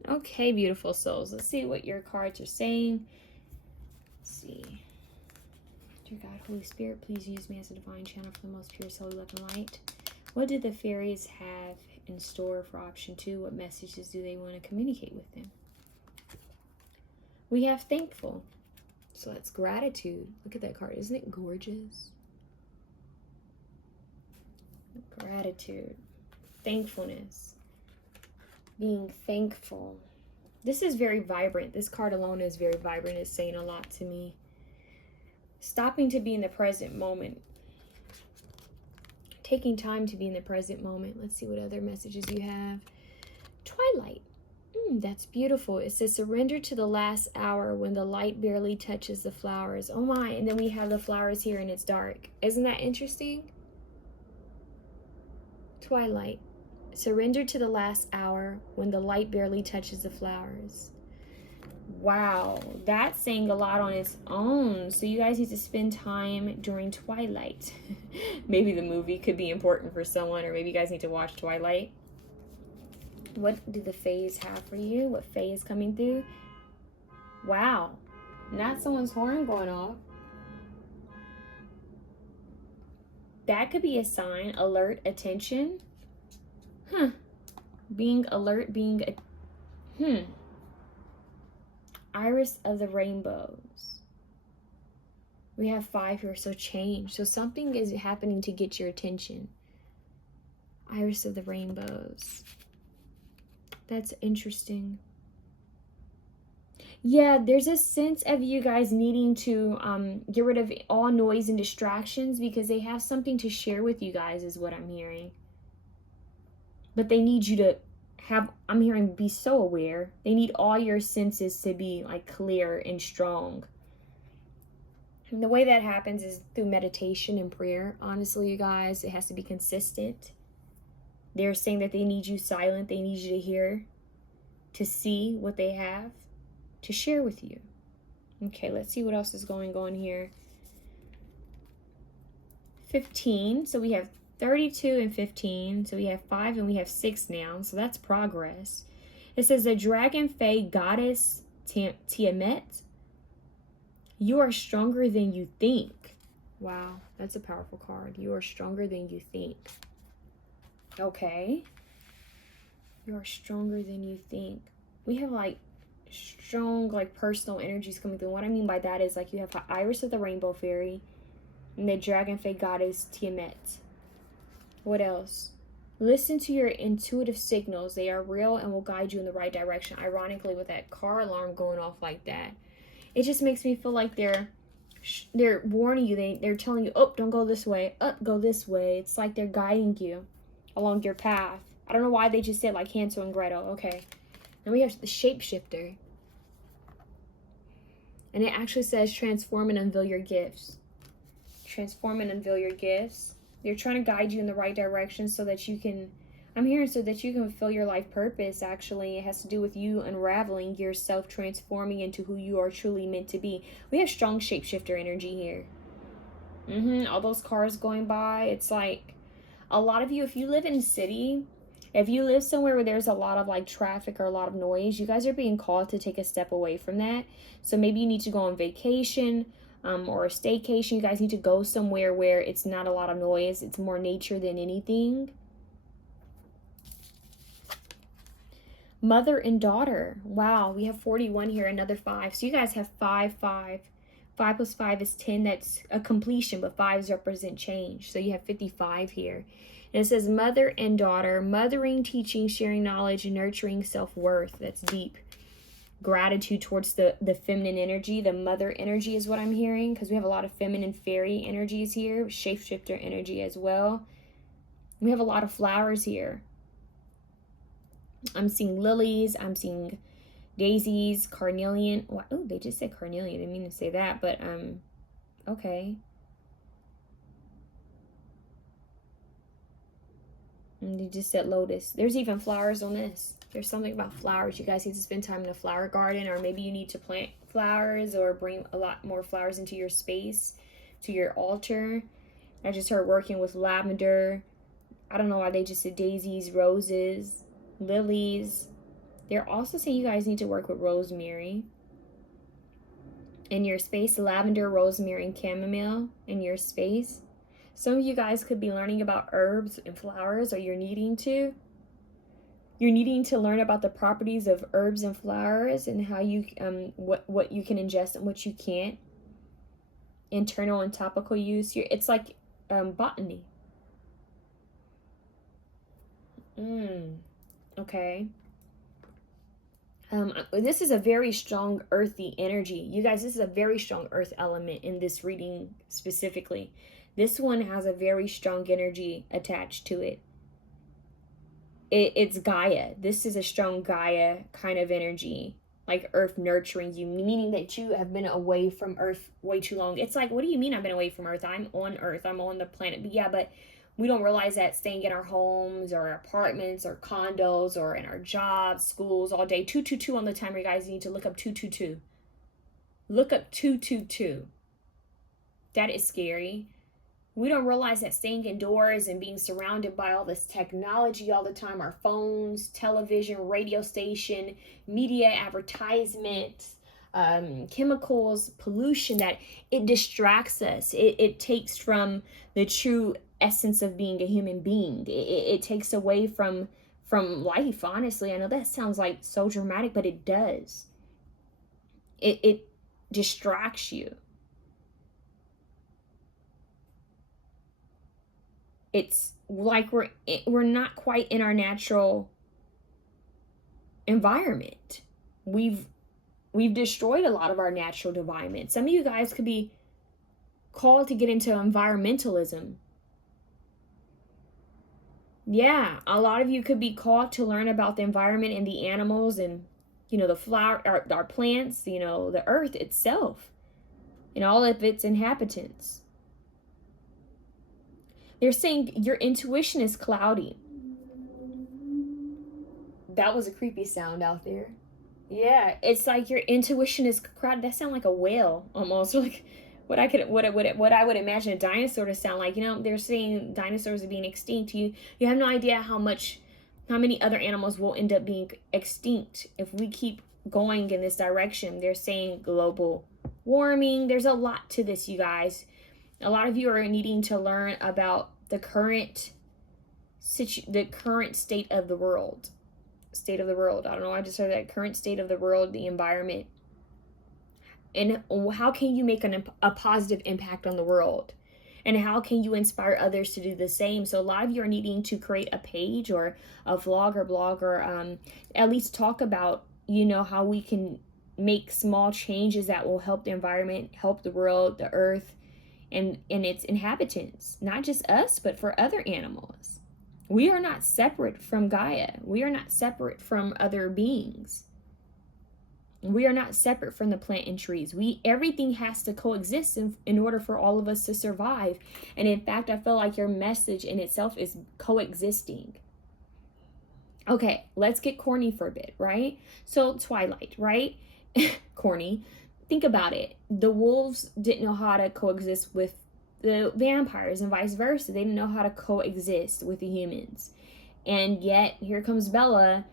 Okay, beautiful souls. Let's see what your cards are saying. Let's see. Dear God, Holy Spirit, please use me as a divine channel for the most pure soul, love, and light. What did the fairies have in store for option 2? What messages do they want to communicate with them? We have thankful. So that's gratitude. Look at that card. Isn't it gorgeous? Gratitude. Thankfulness. Being thankful. This is very vibrant. This card alone is very vibrant. It's saying a lot to me. Stopping to be in the present moment. taking time to be in the present moment. Let's see what other messages you have. Twilight. That's beautiful. It says surrender to the last hour when the light barely touches the flowers. Oh my, and then we have the flowers here and it's dark. Isn't that interesting? Twilight. Surrender to the last hour when the light barely touches the flowers. Wow, that's saying a lot on its own. So you guys need to spend time during twilight. Maybe the movie could be important for someone, or maybe you guys need to watch Twilight. What do the Fays have for you? What Fae is coming through? Wow, not someone's horn going off. That could be a sign. Alert, attention. Being alert, being Iris of the rainbows. We have 5 here, so change. So something is happening to get your attention. Iris of the rainbows. That's interesting. Yeah, there's a sense of you guys needing to get rid of all noise and distractions because they have something to share with you guys is what I'm hearing. But they need you to have, I'm hearing, be so aware. They need all your senses to be like clear and strong. And the way that happens is through meditation and prayer. Honestly, you guys, it has to be consistent. They're saying that they need you silent. They need you to hear, to see what they have to share with you. Okay, let's see what else is going on here. 15. So we have 32 and 15. So we have 5 and we have 6 now. So that's progress. It says the dragon fae goddess Tiamat. You are stronger than you think. Wow, that's a powerful card. You are stronger than you think. Okay. You are stronger than you think. We have like strong like personal energies coming through. What I mean by that is like you have Iris of the Rainbow Fairy and the dragon fae goddess Tiamat. What else? Listen to your intuitive signals. They are real and will guide you in the right direction. Ironically, with that car alarm going off like that, it just makes me feel like they're warning you. They're telling you, oh, don't go this way. Up, go this way. It's like they're guiding you along your path. I don't know why they just said like Hansel and Gretel. Okay. Then we have the shapeshifter. And it actually says transform and unveil your gifts. Transform and unveil your gifts. They're trying to guide you in the right direction so that you can, I'm hearing so that you can fulfill your life purpose. Actually, it has to do with you unraveling yourself, transforming into who you are truly meant to be. We have strong shapeshifter energy here. All those cars going by. It's like a lot of you, if you live in a city, if you live somewhere where there's a lot of like traffic or a lot of noise, you guys are being called to take a step away from that. So maybe you need to go on vacation or a staycation. You guys need to go somewhere where it's not a lot of noise. It's more nature than anything. Mother and daughter. Wow, we have 41 here, another 5. So you guys have 5, 5. 5 plus 5 is 10. That's a completion, but 5s represent change. So you have 55 here. And it says mother and daughter, mothering, teaching, sharing knowledge, and nurturing self-worth. That's deep. Gratitude towards the feminine energy. The mother energy is what I'm hearing, because we have a lot of feminine fairy energies here. Shapeshifter energy as well. We have a lot of flowers here. I'm seeing lilies. I'm seeing daisies, carnelian. Oh, they just said carnelian. I didn't mean to say that, but okay. And they just said lotus. There's even flowers on this. There's something about flowers. You guys need to spend time in a flower garden, or maybe you need to plant flowers or bring a lot more flowers into your space, to your altar. I just heard working with lavender. I don't know why they just said daisies, roses, lilies. They're also saying you guys need to work with rosemary in your space. Lavender, rosemary, and chamomile in your space. Some of you guys could be learning about herbs and flowers, or you're needing to. You're needing to learn about the properties of herbs and flowers and how you what you can ingest and what you can't. Internal and topical use. It's like botany. Okay. This is a very strong earthy energy. You guys, this is a very strong earth element in this reading specifically. This one has a very strong energy attached to it. It's Gaia. This is a strong Gaia kind of energy, like Earth nurturing you, meaning that you have been away from Earth way too long. It's like, what do you mean I've been away from Earth? I'm on Earth. I'm on the planet. But yeah, but we don't realize that staying in our homes or our apartments or condos or in our jobs, schools all day. 222 on the timer, you guys. You need to look up 222. Look up 222. That is scary. We don't realize that staying indoors and being surrounded by all this technology all the time, our phones, television, radio station, media, advertisements, chemicals, pollution, that it distracts us. It takes from the true essence of being a human being. It takes away from life, honestly. I know that sounds like so dramatic, but it does. It distracts you. It's like we're not quite in our natural environment. We've destroyed a lot of our natural environment. Some of you guys could be called to get into environmentalism. Yeah, a lot of you could be called to learn about the environment and the animals and, you know, the flower, our plants, you know, the earth itself and all of its inhabitants. They're saying your intuition is cloudy. That was a creepy sound out there. Yeah, it's like your intuition is cloudy. That sounds like a whale almost, or like what I would imagine a dinosaur to sound like. You know, they're saying dinosaurs are being extinct. You have no idea how many other animals will end up being extinct if we keep going in this direction. They're saying global warming. There's a lot to this, you guys. A lot of you are needing to learn about the current state of the world. State of the world. I don't know. I just heard that current state of the world, the environment. And how can you make a positive impact on the world? And how can you inspire others to do the same? So a lot of you are needing to create a page or a vlog or blog or at least talk about, you know, how we can make small changes that will help the environment, help the world, the earth, and its inhabitants. Not just us, but for other animals. We are not separate from Gaia. We are not separate from other beings. We are not separate from the plant and trees. Everything has to coexist in order for all of us to survive. And in fact, I feel like your message in itself is coexisting. Okay, let's get corny for a bit, right? So Twilight, right? Corny. Think about it. The wolves didn't know how to coexist with the vampires and vice versa. They didn't know how to coexist with the humans. And yet, here comes Bella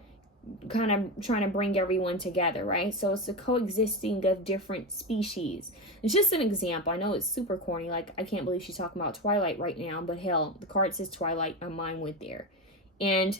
kind of trying to bring everyone together, right? So it's the coexisting of different species. It's just an example. I know it's super corny. Like, I can't believe she's talking about Twilight right now. But hell, the card says Twilight. My mind went there. And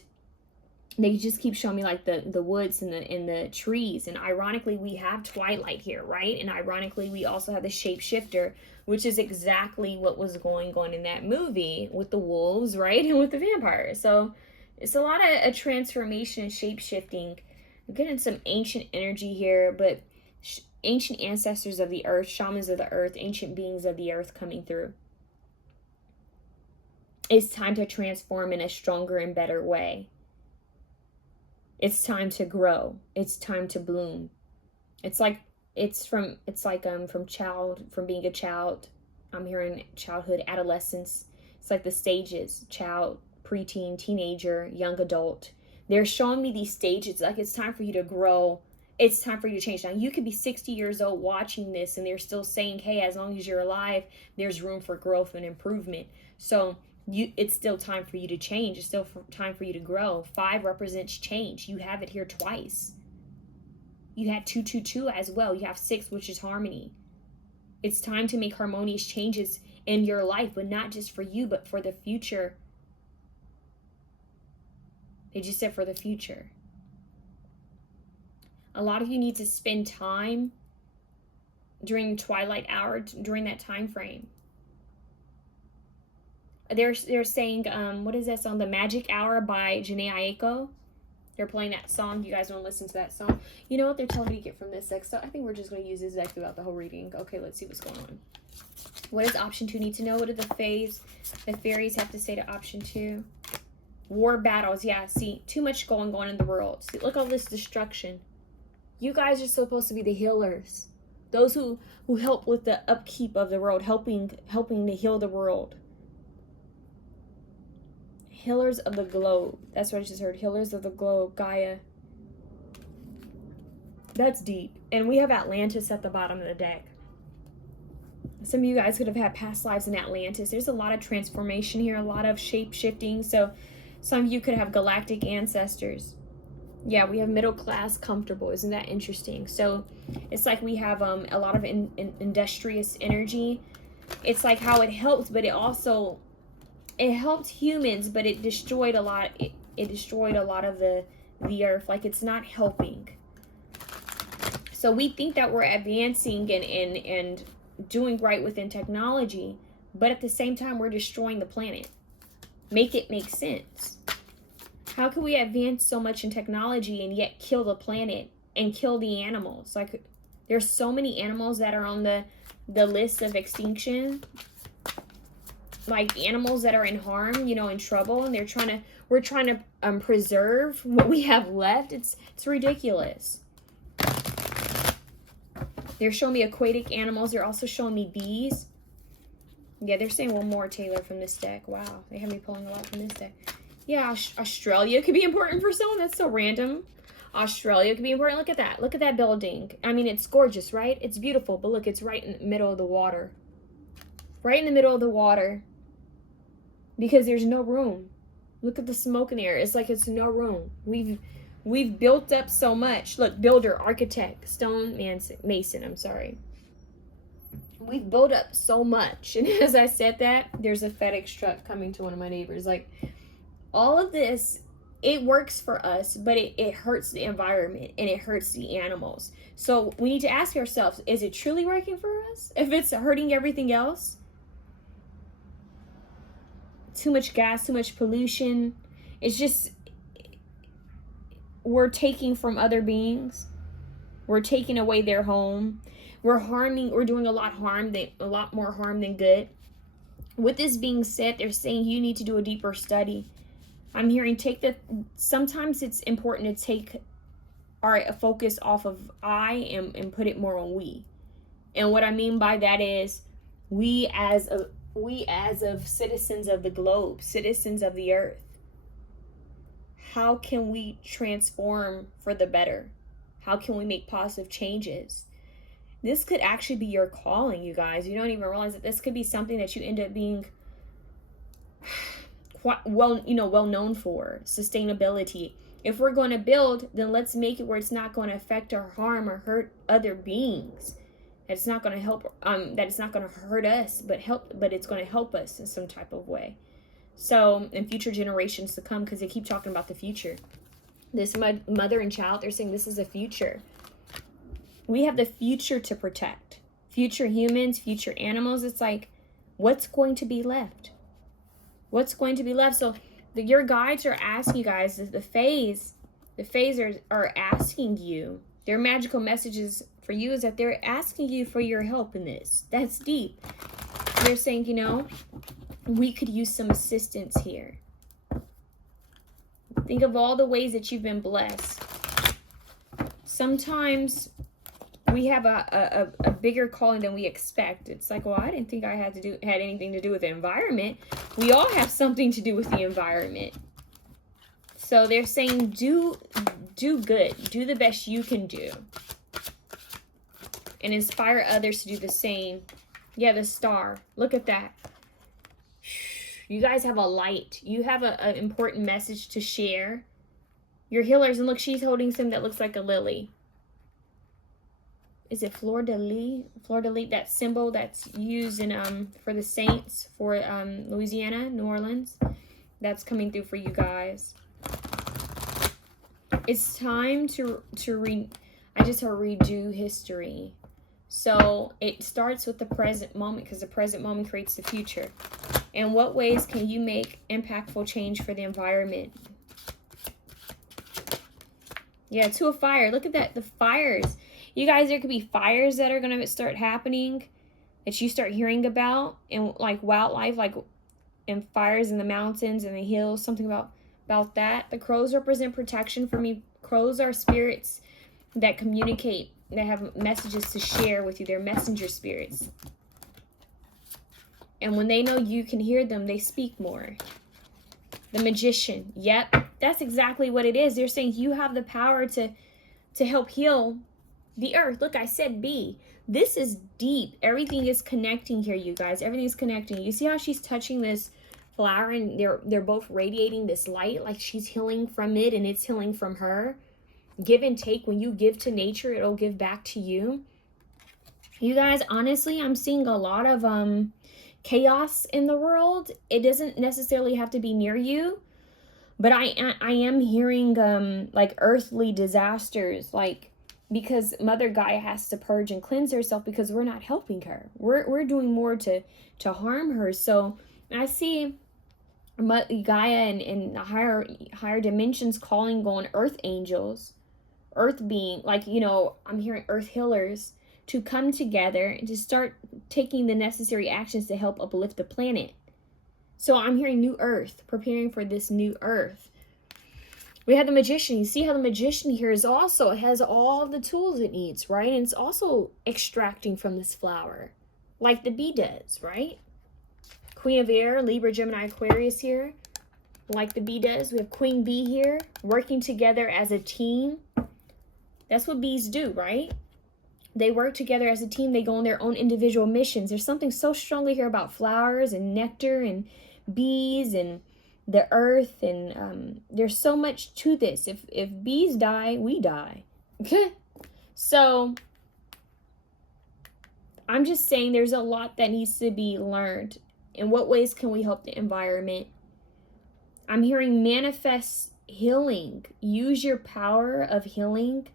they just keep showing me like the woods and the trees. And ironically, we have Twilight here, right? And ironically, we also have the shapeshifter, which is exactly what was going on in that movie with the wolves, right? And with the vampires. So it's a lot of a transformation, shape-shifting. I'm getting some ancient energy here, but ancient ancestors of the earth, shamans of the earth, ancient beings of the earth coming through. It's time to transform in a stronger and better way. It's time to grow. It's time to bloom. From being a child. I'm hearing childhood, adolescence. It's like the stages: child, preteen, teenager, young adult. They're showing me these stages. Like, it's time for you to grow. It's time for you to change. Now, you could be 60 years old watching this, and they're still saying, hey, as long as you're alive, there's room for growth and improvement. So it's still time for you to change. It's still time for you to grow. 5 represents change. You have it here twice. You had 222 as well. You have 6, which is harmony. It's time to make harmonious changes in your life, but not just for you, but for the future. They just said for the future. A lot of you need to spend time during twilight hour, during that time frame. They're saying, what is that song? The Magic Hour by 𝐻𝐚𝐻𝐿 𝐸𝐼𝐼. They're playing that song. You guys want to listen to that song? You know what they're telling me to get from this deck? So I think we're just going to use this deck throughout the whole reading. Okay, let's see what's going on. What does option 2 need to know? What do the fairies have to say to option 2? War battles. Yeah, see, too much going on in the world. See, look at all this destruction. You guys are supposed to be the healers. Those who help with the upkeep of the world, helping to heal the world. Healers of the globe. That's what I just heard. Healers of the globe. Gaia. That's deep. And we have Atlantis at the bottom of the deck. Some of you guys could have had past lives in Atlantis. There's a lot of transformation here, a lot of shape shifting. So some of you could have galactic ancestors. Yeah, we have middle class comfortable. Isn't that interesting? So it's like we have a lot of industrious energy. It's like how it helps, but it also, it helped humans, but it destroyed a lot. It destroyed a lot of the earth. Like, it's not helping. So we think that we're advancing and doing right within technology, but at the same time, we're destroying the planet. Make it make sense. How can we advance so much in technology and yet kill the planet and kill the animals? Like, there's so many animals that are on the list of extinction. Like animals that are in harm, you know, in trouble, and we're trying to preserve what we have left. It's ridiculous. They're showing me aquatic animals. They're also showing me bees. Yeah, they're saying one more, Taylor, from this deck. Wow, they have me pulling a lot from this deck. Yeah, Australia could be important for someone. That's so random. Australia could be important. Look at that. Look at that building. I mean, it's gorgeous, right? It's beautiful, but look, it's right in the middle of the water. Right in the middle of the water. Because there's no room. Look at the smoke in the air. It's like it's no room. We've built up so much. Look, builder, architect, stone mason, I'm sorry. We've built up so much. And as I said that, there's a FedEx truck coming to one of my neighbors. Like, all of this, it works for us, but it hurts the environment and it hurts the animals. So we need to ask ourselves, is it truly working for us? If it's hurting everything else? Too much gas, too much pollution. It's just, we're taking from other beings. We're taking away their home. We're doing a lot more harm than good. With this being said, they're saying you need to do a deeper study. I'm hearing sometimes it's important to take our focus off of I and put it more on we. And what I mean by that is we as of citizens of the globe, citizens of the earth. How can we transform for the better? How can we make positive changes? This could actually be your calling, you guys. You don't even realize that this could be something that you end up being well known for. Sustainability. If we're going to build, then let's make it where it's not going to affect or harm or hurt other beings. It's not going to help. That it's not going to hurt us, but it's going to help us in some type of way. So, in future generations to come, because they keep talking about the future. This mother and child, they're saying this is a future. We have the future to protect. Future humans, future animals. It's like, what's going to be left? What's going to be left? So, your guides are asking you guys, the Fays are asking you, their magical messages for you is that they're asking you for your help in this. That's deep. They're saying, you know, we could use some assistance here. Think of all the ways that you've been blessed. Sometimes we have a bigger calling than we expect. It's like, well, I didn't think I had anything to do with the environment. We all have something to do with the environment. So they're saying do good. Do the best you can do. And inspire others to do the same. Yeah, the star. Look at that. You guys have a light. You have an important message to share. Your healers, and look, she's holding something that looks like a lily. Is it fleur de lis? Fleur de lis, that symbol that's used in for the saints for Louisiana, New Orleans. That's coming through for you guys. It's time to redo history. So it starts with the present moment, because the present moment creates the future. In what ways can you make impactful change for the environment? Yeah, Two of Fire. Look at that. The fires. You guys, there could be fires that are going to start happening. that you start hearing about in like wildlife, like in fires in the mountains and the hills, something about that. The crows represent protection for me. Crows are spirits that communicate, that have messages to share with you. They're messenger spirits. And when they know you can hear them, they speak more. The magician. Yep, that's exactly what it is. They're saying you have the power to help heal the earth. Look, I said be. This is deep. Everything is connecting here, you guys. Everything's connecting. You see how she's touching this flower and they're both radiating this light, like she's healing from it and it's healing from her. Give and take. When you give to nature, it'll give back to you. You guys, honestly, I'm seeing a lot of chaos in the world. It doesn't necessarily have to be near you, but I am hearing like earthly disasters, like because Mother Gaia has to purge and cleanse herself because we're not helping her. We're doing more to harm her. So I see Gaia and higher dimensions calling on earth angels, earth being, like, you know, I'm hearing earth healers to come together and to start taking the necessary actions to help uplift the planet. So I'm hearing new earth, preparing for this new earth. We have the magician. You see how the magician here is also, it has all the tools it needs, right? And it's also extracting from this flower, like the bee does, right? Queen of Air, Libra, Gemini, Aquarius here, like the bee does. We have Queen Bee here, working together as a team. That's what bees do, right? They work together as a team. They go on their own individual missions. There's something so strongly here about flowers and nectar and bees and the earth. And there's so much to this. If bees die, we die. So I'm just saying there's a lot that needs to be learned. In what ways can we help the environment? I'm hearing manifest healing. Use your power of healing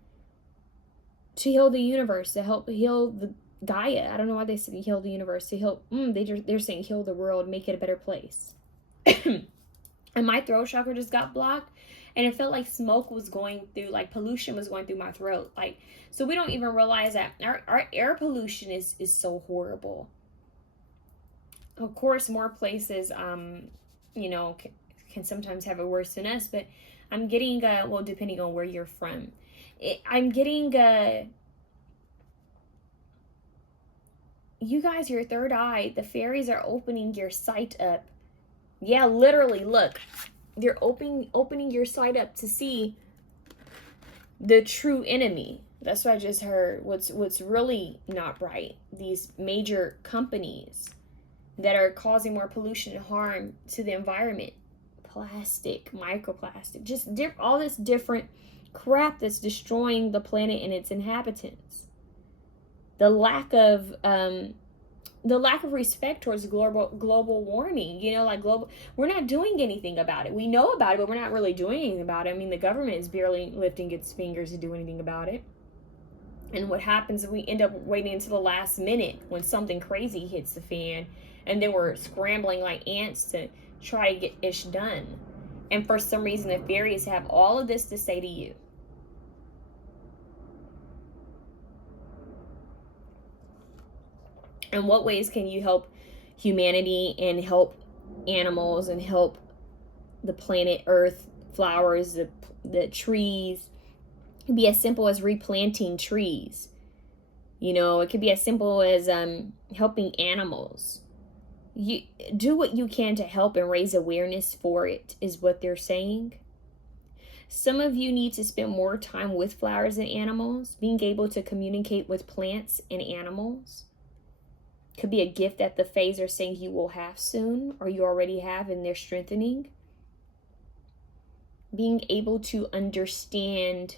to heal the universe, to help heal the Gaia. I don't know why they said heal the universe. To heal, they're saying heal the world, make it a better place. And my throat chakra just got blocked, and it felt like smoke was going through, like pollution was going through my throat. Like, so we don't even realize that our air pollution is so horrible. Of course, more places, you know, can sometimes have it worse than us, but I'm getting, well, depending on where you're from, I'm getting, you guys, your third eye, the fairies are opening your sight up. Yeah, literally, look, they're opening your sight up to see the true enemy. That's what I just heard. What's really not right. These major companies that are causing more pollution and harm to the environment. Plastic, microplastic, just all this different crap that's destroying the planet and its inhabitants. The lack of respect towards global warming, you know, like we're not doing anything about it. We know about it, but we're not really doing anything about it. I mean, the government is barely lifting its fingers to do anything about it. And what happens is we end up waiting until the last minute when something crazy hits the fan, and then we're scrambling like ants to try to get ish done. And for some reason, the fairies have all of this to say to you. In what ways can you help humanity and help animals and help the planet Earth, flowers, the trees? It could be as simple as replanting trees. You know, it could be as simple as helping animals. You do what you can to help and raise awareness for it, is what they're saying. Some of you need to spend more time with flowers and animals, being able to communicate with plants and animals. Could be a gift that the Fays are saying you will have soon, or you already have, and they're strengthening. Being able to understand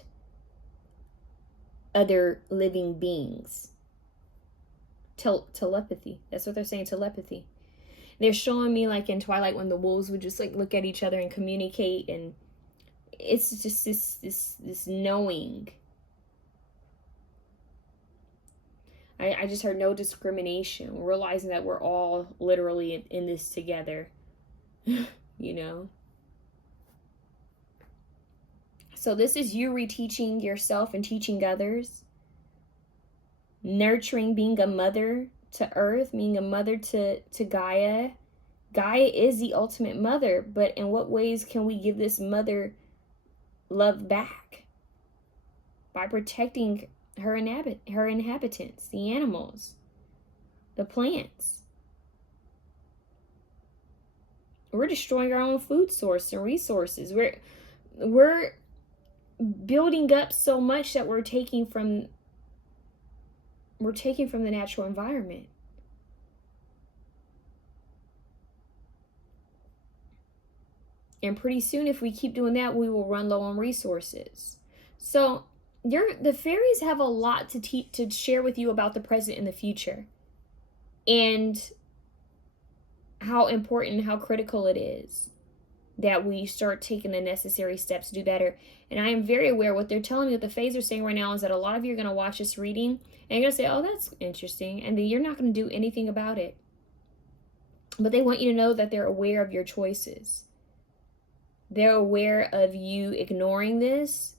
other living beings. Telepathy. That's what they're saying, telepathy. They're showing me, like in Twilight, when the wolves would just like look at each other and communicate, and it's just this knowing. I just heard no discrimination, realizing that we're all literally in this together, you know. So this is you reteaching yourself and teaching others, nurturing, being a mother to Earth, meaning a mother to Gaia. Gaia is the ultimate mother, but in what ways can we give this mother love back? By protecting her inhabitants, the animals, the plants. We're destroying our own food source and resources. We're building up so much that we're taking from the natural environment. And pretty soon, if we keep doing that, we will run low on resources. So the fairies have a lot to share with you about the present and the future, and how important, how critical it is that we start taking the necessary steps to do better. And I am very aware what they're telling me, what the Fays are saying right now, is that a lot of you are going to watch this reading and you're going to say, oh, that's interesting, and then you're not going to do anything about it. But they want you to know that they're aware of your choices. They're aware of you ignoring this,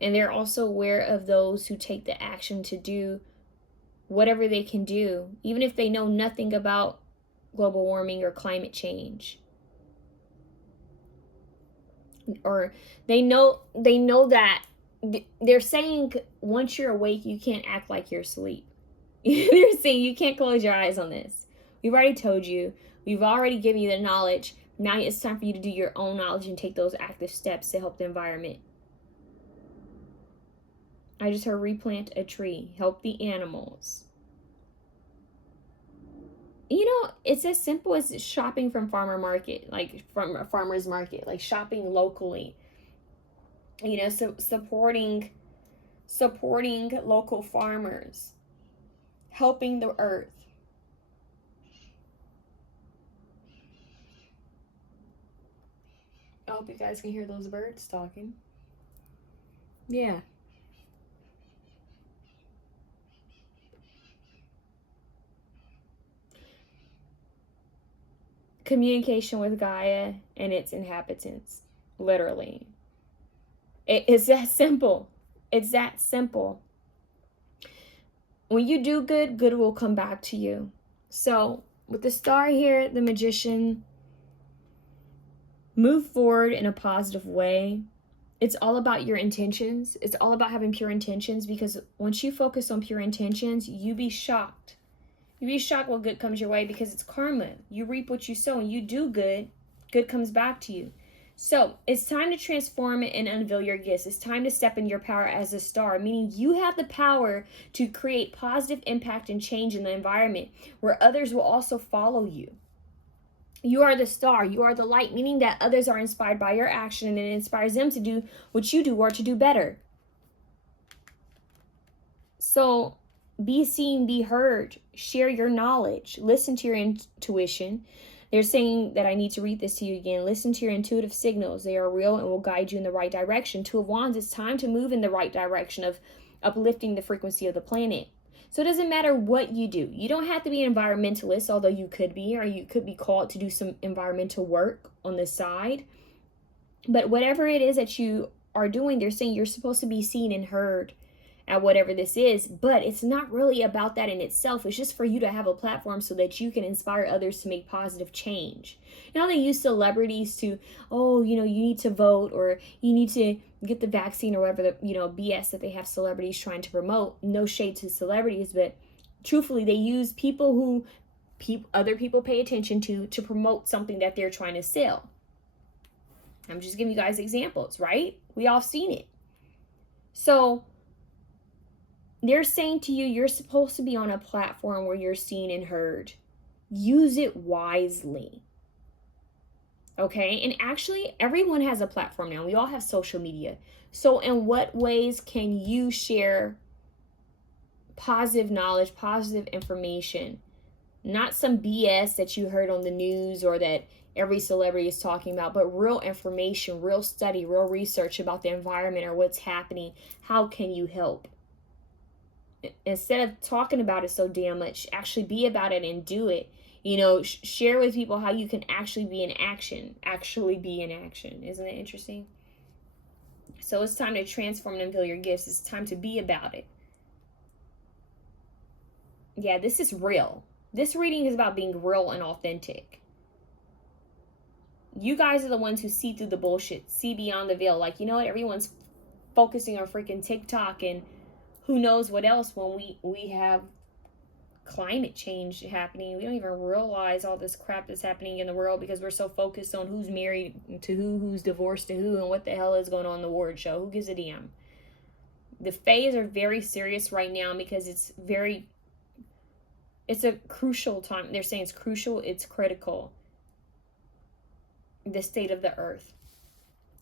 and they're also aware of those who take the action to do whatever they can do, even if they know nothing about global warming or climate change. Or they know that they're saying once you're awake, you can't act like you're asleep. They're saying you can't close your eyes on this. We've already told you. We've already given you the knowledge. Now it's time for you to do your own knowledge and take those active steps to help the environment. I just heard replant a tree, help the animals. You know, it's as simple as shopping from farmer's market, like shopping locally. You know, so supporting local farmers, helping the earth. I hope you guys can hear those birds talking. Yeah. Communication with Gaia and its inhabitants, literally. It's that simple. It's that simple. When you do good, good will come back to you. So with the star here, the Magician, move forward in a positive way. It's all about your intentions. It's all about having pure intentions, because once you focus on pure intentions, you'd be shocked. You'd be shocked what good comes your way, because it's karma. You reap what you sow, and you do good, good comes back to you. So it's time to transform and unveil your gifts. It's time to step in your power as a star, meaning you have the power to create positive impact and change in the environment where others will also follow you. You are the star, you are the light, meaning that others are inspired by your action, and it inspires them to do what you do or to do better. So be seen, be heard, share your knowledge, listen to your intuition. They're saying that I need to read this to you again. Listen to your intuitive signals. They are real and will guide you in the right direction. Two of Wands, it's time to move in the right direction of uplifting the frequency of the planet. So it doesn't matter what you do. You don't have to be an environmentalist, although you could be, or you could be called to do some environmental work on the side. But whatever it is that you are doing, they're saying you're supposed to be seen and heard at whatever this is. But it's not really about that in itself. It's just for you to have a platform so that you can inspire others to make positive change. You know, they use celebrities to, oh, you know, you need to vote, or you need to get the vaccine, or whatever the, you know, BS that they have celebrities trying to promote. No shade to celebrities, but truthfully, they use people who other people pay attention to promote something that they're trying to sell. I'm just giving you guys examples, right? We all seen it. So they're saying to you, you're supposed to be on a platform where you're seen and heard. Use it wisely. Okay? And actually, everyone has a platform now. We all have social media. So in what ways can you share positive knowledge, positive information? Not some BS that you heard on the news or that every celebrity is talking about, but real information, real study, real research about the environment or what's happening. How can you help? Instead of talking about it so damn much, actually be about it and do it. You know, share with people how you can actually be in action. Actually be in action. Isn't that interesting? So it's time to transform and unveil your gifts. It's time to be about it. Yeah, this is real. This reading is about being real and authentic. You guys are the ones who see through the bullshit, see beyond the veil. Like, you know what? Everyone's focusing on freaking TikTok and who knows what else when we have climate change happening. We don't even realize all this crap that's happening in the world because we're so focused on who's married to who's divorced to who, and what the hell is going on in the award show. Who gives a damn? The Fays are very serious right now because it's a crucial time. They're saying it's crucial, it's critical. The state of the earth.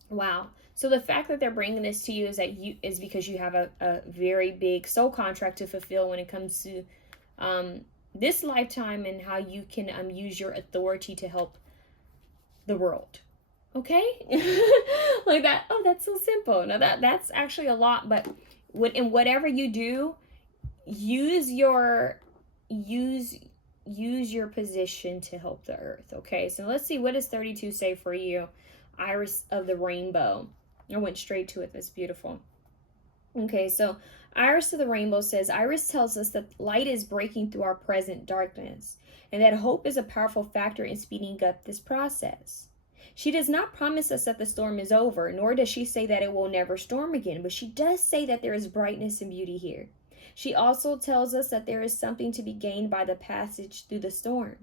Wow. So the fact that they're bringing this to you is because you have a very big soul contract to fulfill when it comes to this lifetime, and how you can use your authority to help the world. Okay? Like that. Oh, that's so simple. Now that's actually a lot, but in whatever you do, use your position to help the earth. Okay, so let's see, what does 32 say for you? Iris of the rainbow. I went straight to it. That's beautiful. Okay, so Iris of the rainbow says, Iris tells us that light is breaking through our present darkness, and that hope is a powerful factor in speeding up this process. She does not promise us that the storm is over, nor does she say that it will never storm again, but she does say that there is brightness and beauty here. She also tells us that there is something to be gained by the passage through the storm.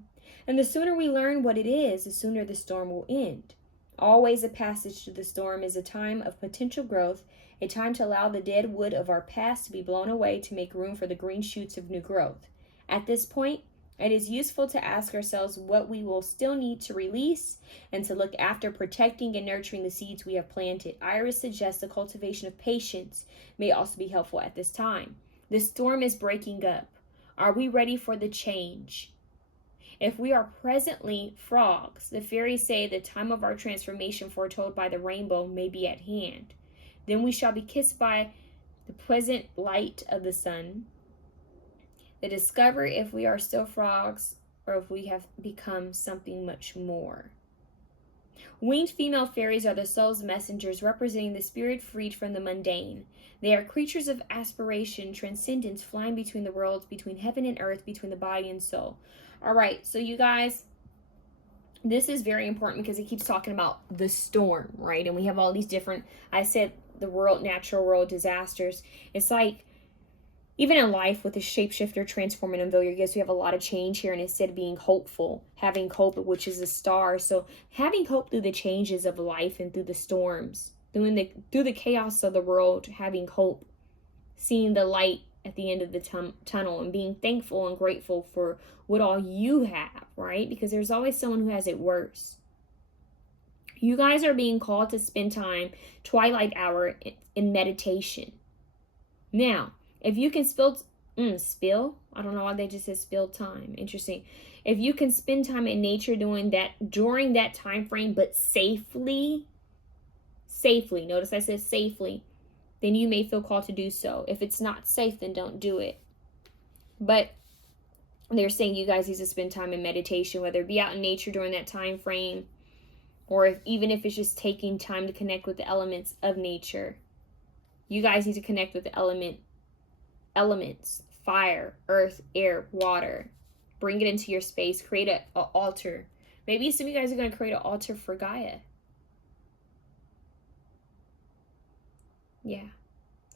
And the sooner we learn what it is, the sooner the storm will end. Always a passage through the storm is a time of potential growth, a time to allow the dead wood of our past to be blown away to make room for the green shoots of new growth. At this point, it is useful to ask ourselves what we will still need to release and to look after protecting and nurturing the seeds we have planted. Iris suggests the cultivation of patience may also be helpful at this time. The storm is breaking up. Are we ready for the change? If we are presently frogs, the fairies say the time of our transformation foretold by the rainbow may be at hand. Then we shall be kissed by the pleasant light of the sun. To discover if we are still frogs or if we have become something much more. Winged female fairies are the soul's messengers, representing the spirit freed from the mundane. They are creatures of aspiration, transcendence, flying between the worlds, between heaven and earth, between the body and soul. All right, so you guys, this is very important because it keeps talking about the storm, right? And we have all these different, I said the world, natural world disasters. It's like, even in life with the shapeshifter, transform and unveil your gifts, we have a lot of change here. And instead of being hopeful, having hope, which is a star. So having hope through the changes of life and through the storms, through the chaos of the world, having hope, seeing the light at the end of the tunnel, and being thankful and grateful for what all you have, right? Because there's always someone who has it worse. You guys are being called to spend time, twilight hour, in meditation. Now, if you can spill, I don't know why they just said spill time. Interesting. If you can spend time in nature doing that during that time frame, but safely, notice I said safely, then you may feel called to do so. If it's not safe, then don't do it. But they're saying you guys need to spend time in meditation, whether it be out in nature during that time frame, or even if it's just taking time to connect with the elements of nature. You guys need to connect with the elements, fire, earth, air, water. Bring it into your space. Create an altar. Maybe some of you guys are going to create an altar for Gaia. Yeah.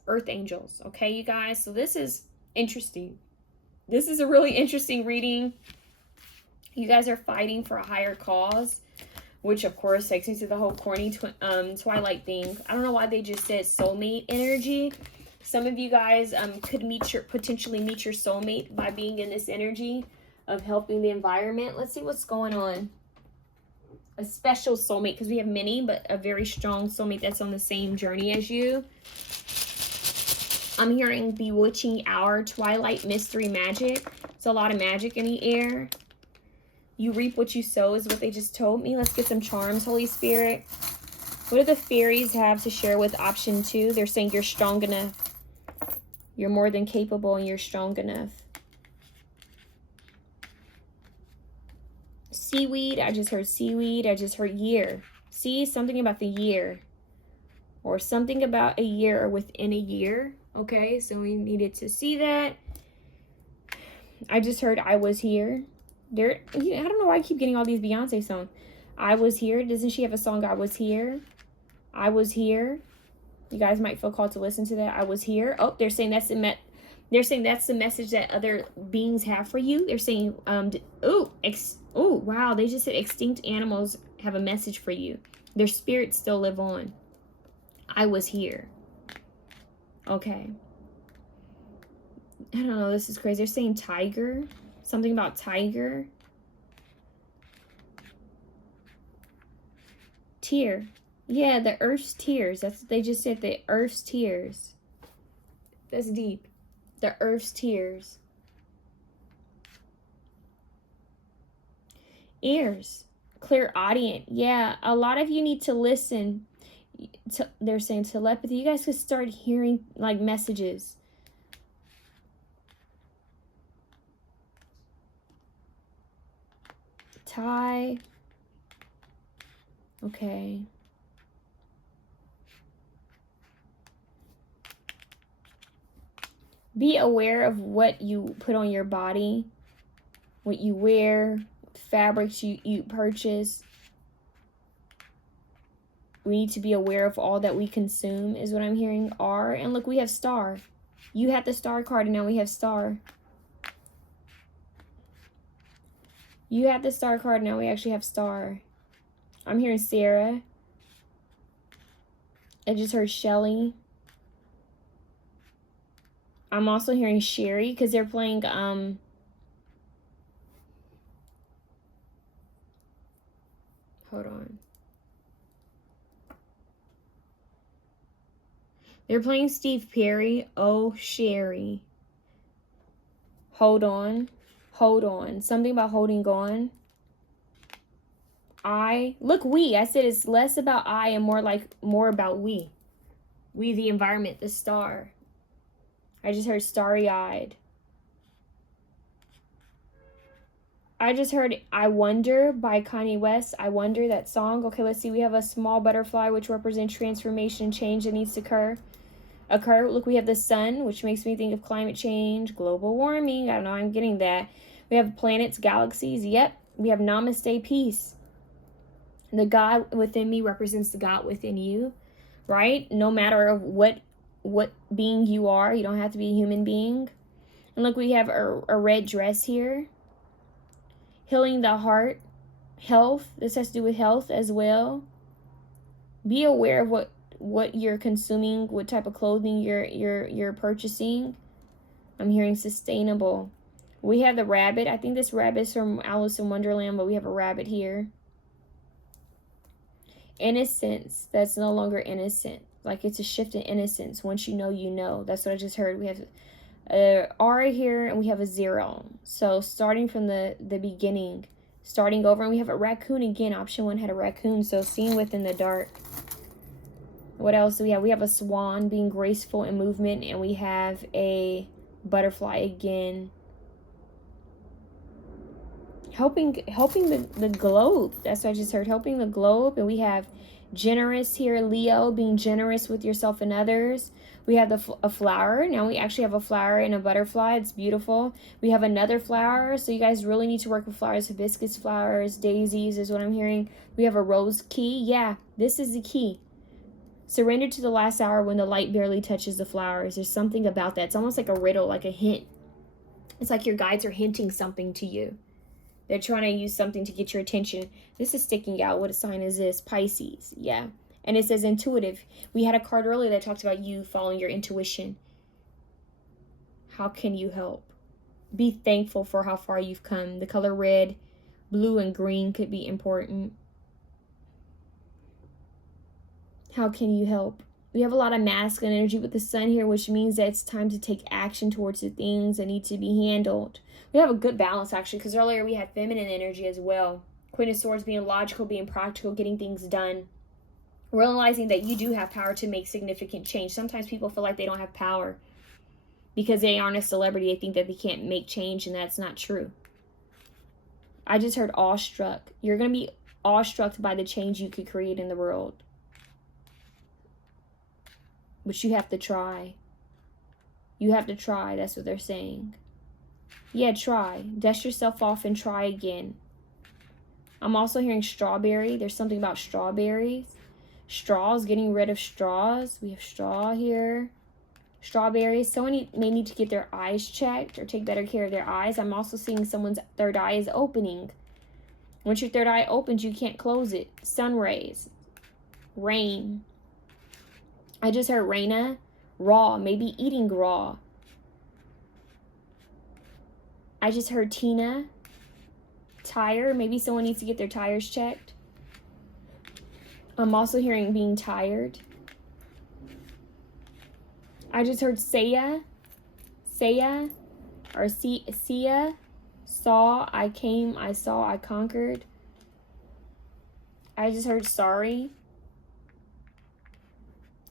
Earth angels. Okay, you guys? So this is interesting. This is a really interesting reading. You guys are fighting for a higher cause, which of course takes me to the whole corny Twilight thing. I don't know why they just said soulmate energy. Some of you guys could potentially meet your soulmate by being in this energy of helping the environment. Let's see what's going on. A special soulmate, because we have many, but a very strong soulmate that's on the same journey as you. I'm hearing bewitching hour, twilight, mystery, magic. It's a lot of magic in the air. You reap what you sow is what they just told me. Let's get some charms, Holy Spirit. What do the fairies have to share with option 2? They're saying you're strong enough. You're more than capable and you're strong enough. Seaweed. I just heard seaweed. I just heard year. See, something about the year. Or something about a year or within a year. Okay, so we needed to see that. I just heard I was here. I don't know why I keep getting all these Beyonce songs. I was here. Doesn't she have a song, I was here? I was here. You guys might feel called to listen to that. I was here. Oh, they're saying that's the message that other beings have for you. They're saying, oh, wow. They just said extinct animals have a message for you. Their spirits still live on. I was here. Okay. I don't know. This is crazy. They're saying tiger. Something about tiger. Tear. Yeah, the earth's tears. That's what they just said. The earth's tears. That's deep. The earth's tears. Ears. Clairaudient. Yeah, a lot of you need to listen. They're saying telepathy. You guys could start hearing like messages. Tie. Okay. Be aware of what you put on your body, what you wear, fabrics you purchase. We need to be aware of all that we consume, is what I'm hearing. R. And look, we have star. You had the star card, and now we have star. You had the star card, now we actually have star. I'm hearing Sarah. I just heard Shelly. I'm also hearing Sherry, because they're playing, hold on. They're playing Steve Perry. Oh, Sherry. Hold on. Hold on. Something about holding on. Look, we. I said it's less about I and more about we. We, the environment, the star. I just heard starry-eyed. I just heard I Wonder by Kanye West. I Wonder, that song. Okay, let's see. We have a small butterfly, which represents transformation and change that needs to occur. Look, we have the sun, which makes me think of climate change, global warming. I don't know, I'm getting that. We have planets, galaxies. Yep. We have namaste, peace. The God within me represents the God within you, right? No matter what being you are, you don't have to be a human being. And look, we have a red dress here. Healing the heart, health. This has to do with health as well. Be aware of what you're consuming, what type of clothing you're purchasing. I'm hearing sustainable. We have the rabbit. I think this rabbit is from Alice in Wonderland, but we have a rabbit here. Innocence. That's no longer innocent. Like, it's a shift in innocence. Once you know, you know. That's what I just heard. We have a R here, and we have a 0. So starting from the beginning, starting over, and we have a raccoon again. Option 1 had a raccoon. So seeing within the dark. What else do we have? We have a swan, being graceful in movement, and we have a butterfly again. Helping the globe. That's what I just heard. Helping the globe. And we have generous here, Leo, being generous with yourself and others. We have a flower. Now we actually have a flower and a butterfly. It's beautiful. We have another flower. So you guys really need to work with flowers. Hibiscus flowers, daisies is what I'm hearing. We have a rose key. Yeah, this is the key. Surrender to the last hour when the light barely touches the flowers. There's something about that. It's almost like a riddle, like a hint. It's like your guides are hinting something to you. They're trying to use something to get your attention. This is sticking out. What sign is this? Pisces. Yeah. And it says intuitive. We had a card earlier that talks about you following your intuition. How can you help? Be thankful for how far you've come. The color red, blue, and green could be important. How can you help? We have a lot of masculine energy with the sun here, which means that it's time to take action towards the things that need to be handled. We have a good balance, actually, because earlier we had feminine energy as well. Queen of Swords being logical, being practical, getting things done. Realizing that you do have power to make significant change. Sometimes people feel like they don't have power because they aren't a celebrity. They think that they can't make change, and that's not true. I just heard awestruck. You're going to be awestruck by the change you could create in the world. But you have to try. You have to try. That's what they're saying. Yeah, try. Dust yourself off and try again. I'm also hearing strawberry. There's something about strawberries. Straws, getting rid of straws. We have straw here. Strawberries. Someone may need to get their eyes checked or take better care of their eyes. I'm also seeing someone's third eye is opening. Once your third eye opens, you can't close it. Sun rays. Rain. I just heard Raina. Raw. Maybe eating raw. I just heard Tina. Tire. Maybe someone needs to get their tires checked. I'm also hearing being tired. I just heard Saya. Saya. Or Sia. Saw. I came. I saw. I conquered. I just heard sorry.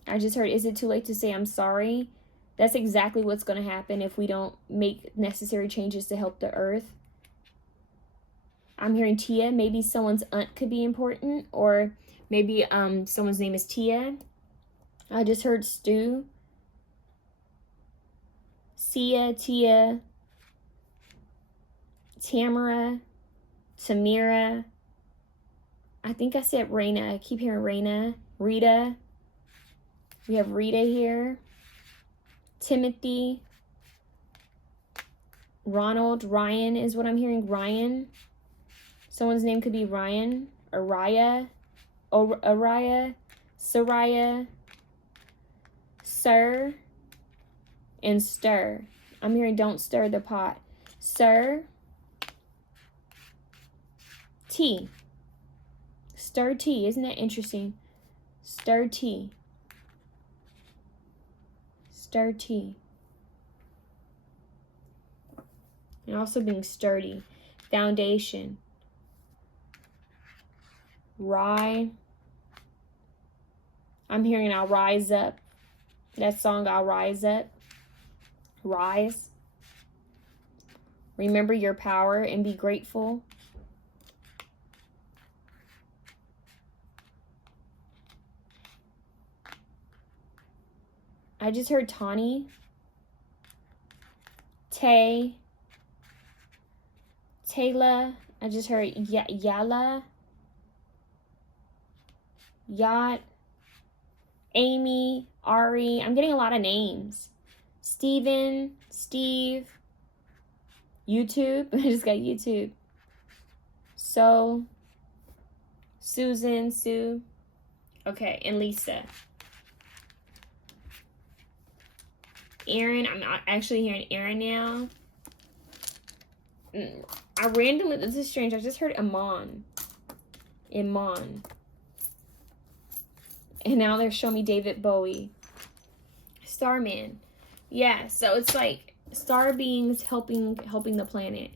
I just heard, is it too late to say I'm sorry? That's exactly what's going to happen if we don't make necessary changes to help the earth. I'm hearing Tia. Maybe someone's aunt could be important. Or maybe someone's name is Tia. I just heard Stu. Sia, Tia. Tamara. Tamira. I think I said Raina. I keep hearing Raina. Rita. We have Rita here. Timothy. Ronald. Ryan is what I'm hearing. Ryan. Someone's name could be Ryan. Araya. Araya. Saraya. Sir. And stir. I'm hearing don't stir the pot. Sir. Tea. Stir tea. Isn't that interesting? Stir tea. Stir tea. And also being sturdy. Foundation. Rye. I'm hearing I'll rise up. That song, I'll rise up. Rise. Remember your power and be grateful. I just heard Tawny. Tay. Taylor. I just heard Yala. Yacht. Amy. Ari. I'm getting a lot of names. Steven. Steve. YouTube. I just got YouTube. So. Susan. Sue. Okay. And Lisa. Aaron. I'm not actually hearing Aaron now. I randomly, this is strange. I just heard Iman. Iman. And now they're showing me David Bowie. Starman. Yeah, so it's like star beings helping the planet.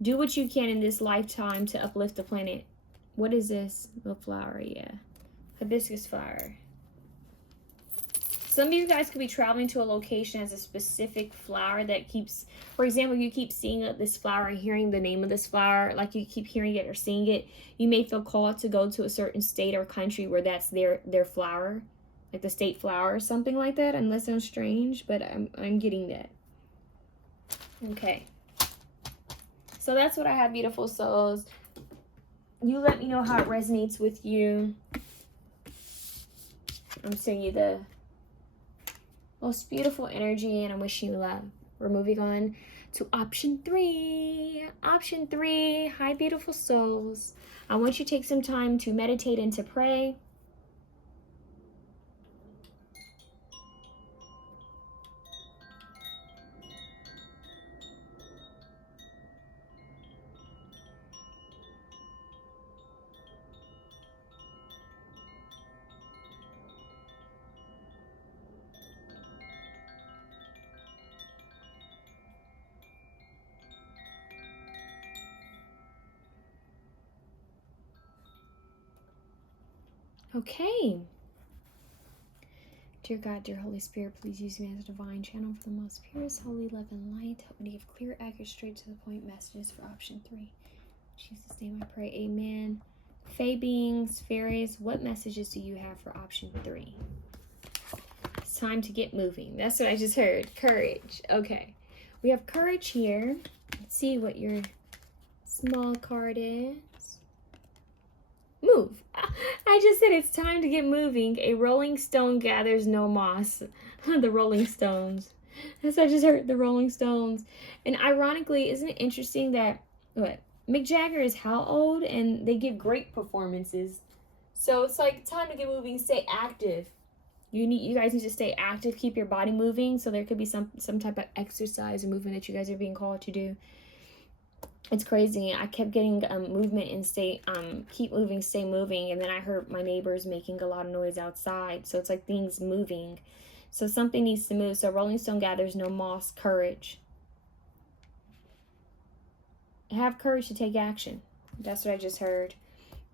Do what you can in this lifetime to uplift the planet. What is this? The flower, yeah. Hibiscus flower. Some of you guys could be traveling to a location as a specific flower that keeps, for example, you keep seeing this flower and hearing the name of this flower, like you keep hearing it or seeing it. You may feel called to go to a certain state or country where that's their flower, like the state flower or something like that, unless I'm strange, but I'm getting that. Okay. So that's what I have, beautiful souls. You let me know how it resonates with you. I'm sending you the most beautiful energy, and I'm wishing you love. We're moving on to option 3. Option 3, hi beautiful souls. I want you to take some time to meditate and to pray. Okay. Dear God, dear Holy Spirit, please use me as a divine channel for the most purest, holy love and light. Help me to give clear, accurate, straight to the point messages for option 3. In Jesus' name I pray, amen. Fae beings, fairies, what messages do you have for option 3? It's time to get moving. That's what I just heard. Courage. Okay. We have courage here. Let's see what your small card is. Move. I just said it's time to get moving. A rolling stone gathers no moss. The Rolling Stones. That's what I just heard, the Rolling Stones. And ironically, isn't it interesting that what Mick Jagger is how old and they give great performances. So it's like time to get moving, stay active. You guys need to stay active, keep your body moving. So there could be some type of exercise or movement that you guys are being called to do. It's crazy. I kept getting movement and keep moving, stay moving. And then I heard my neighbors making a lot of noise outside. So it's like things moving. So something needs to move. So Rolling Stone gathers no moss, courage. Have courage to take action. That's what I just heard.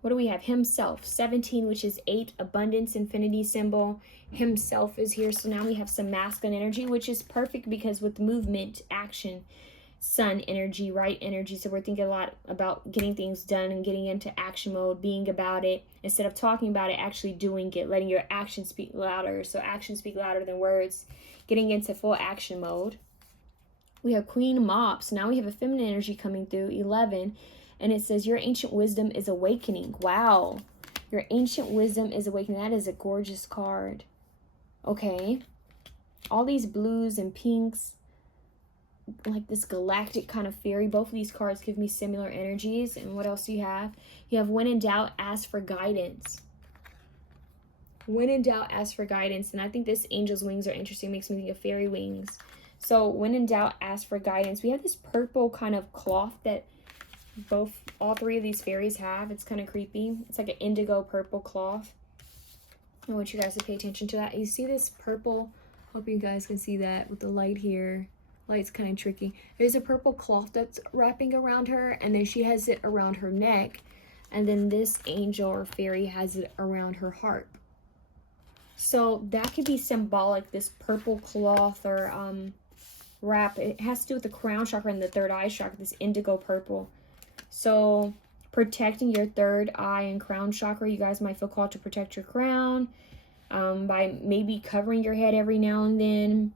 What do we have? Himself, 17, which is 8, abundance, infinity symbol. Himself is here. So now we have some masculine energy, which is perfect because with movement, action, sun energy, right energy. So we're thinking a lot about getting things done and getting into action mode, being about it. Instead of talking about it, actually doing it, letting your actions speak louder. So actions speak louder than words, getting into full action mode. We have Queen Mops. Now we have a feminine energy coming through, 11. And it says, your ancient wisdom is awakening. Wow. Your ancient wisdom is awakening. That is a gorgeous card. Okay. All these blues and pinks, like this galactic kind of fairy. Both of these cards give me similar energies. And what else do you have? You have when in doubt, ask for guidance. When in doubt, ask for guidance. And I think this angel's wings are interesting. Makes me think of fairy wings. So when in doubt, ask for guidance. We have this purple kind of cloth that all three of these fairies have. It's kind of creepy. It's like an indigo purple cloth. I want you guys to pay attention to that. You see this purple? Hope you guys can see that with the light here. Light's kind of tricky. There's a purple cloth that's wrapping around her, and then she has it around her neck, and then this angel or fairy has it around her heart. So that could be symbolic, this purple cloth or wrap. It has to do with the crown chakra and the third eye chakra, this indigo purple. So protecting your third eye and crown chakra. You guys might feel called to protect your crown by maybe covering your head every now and then.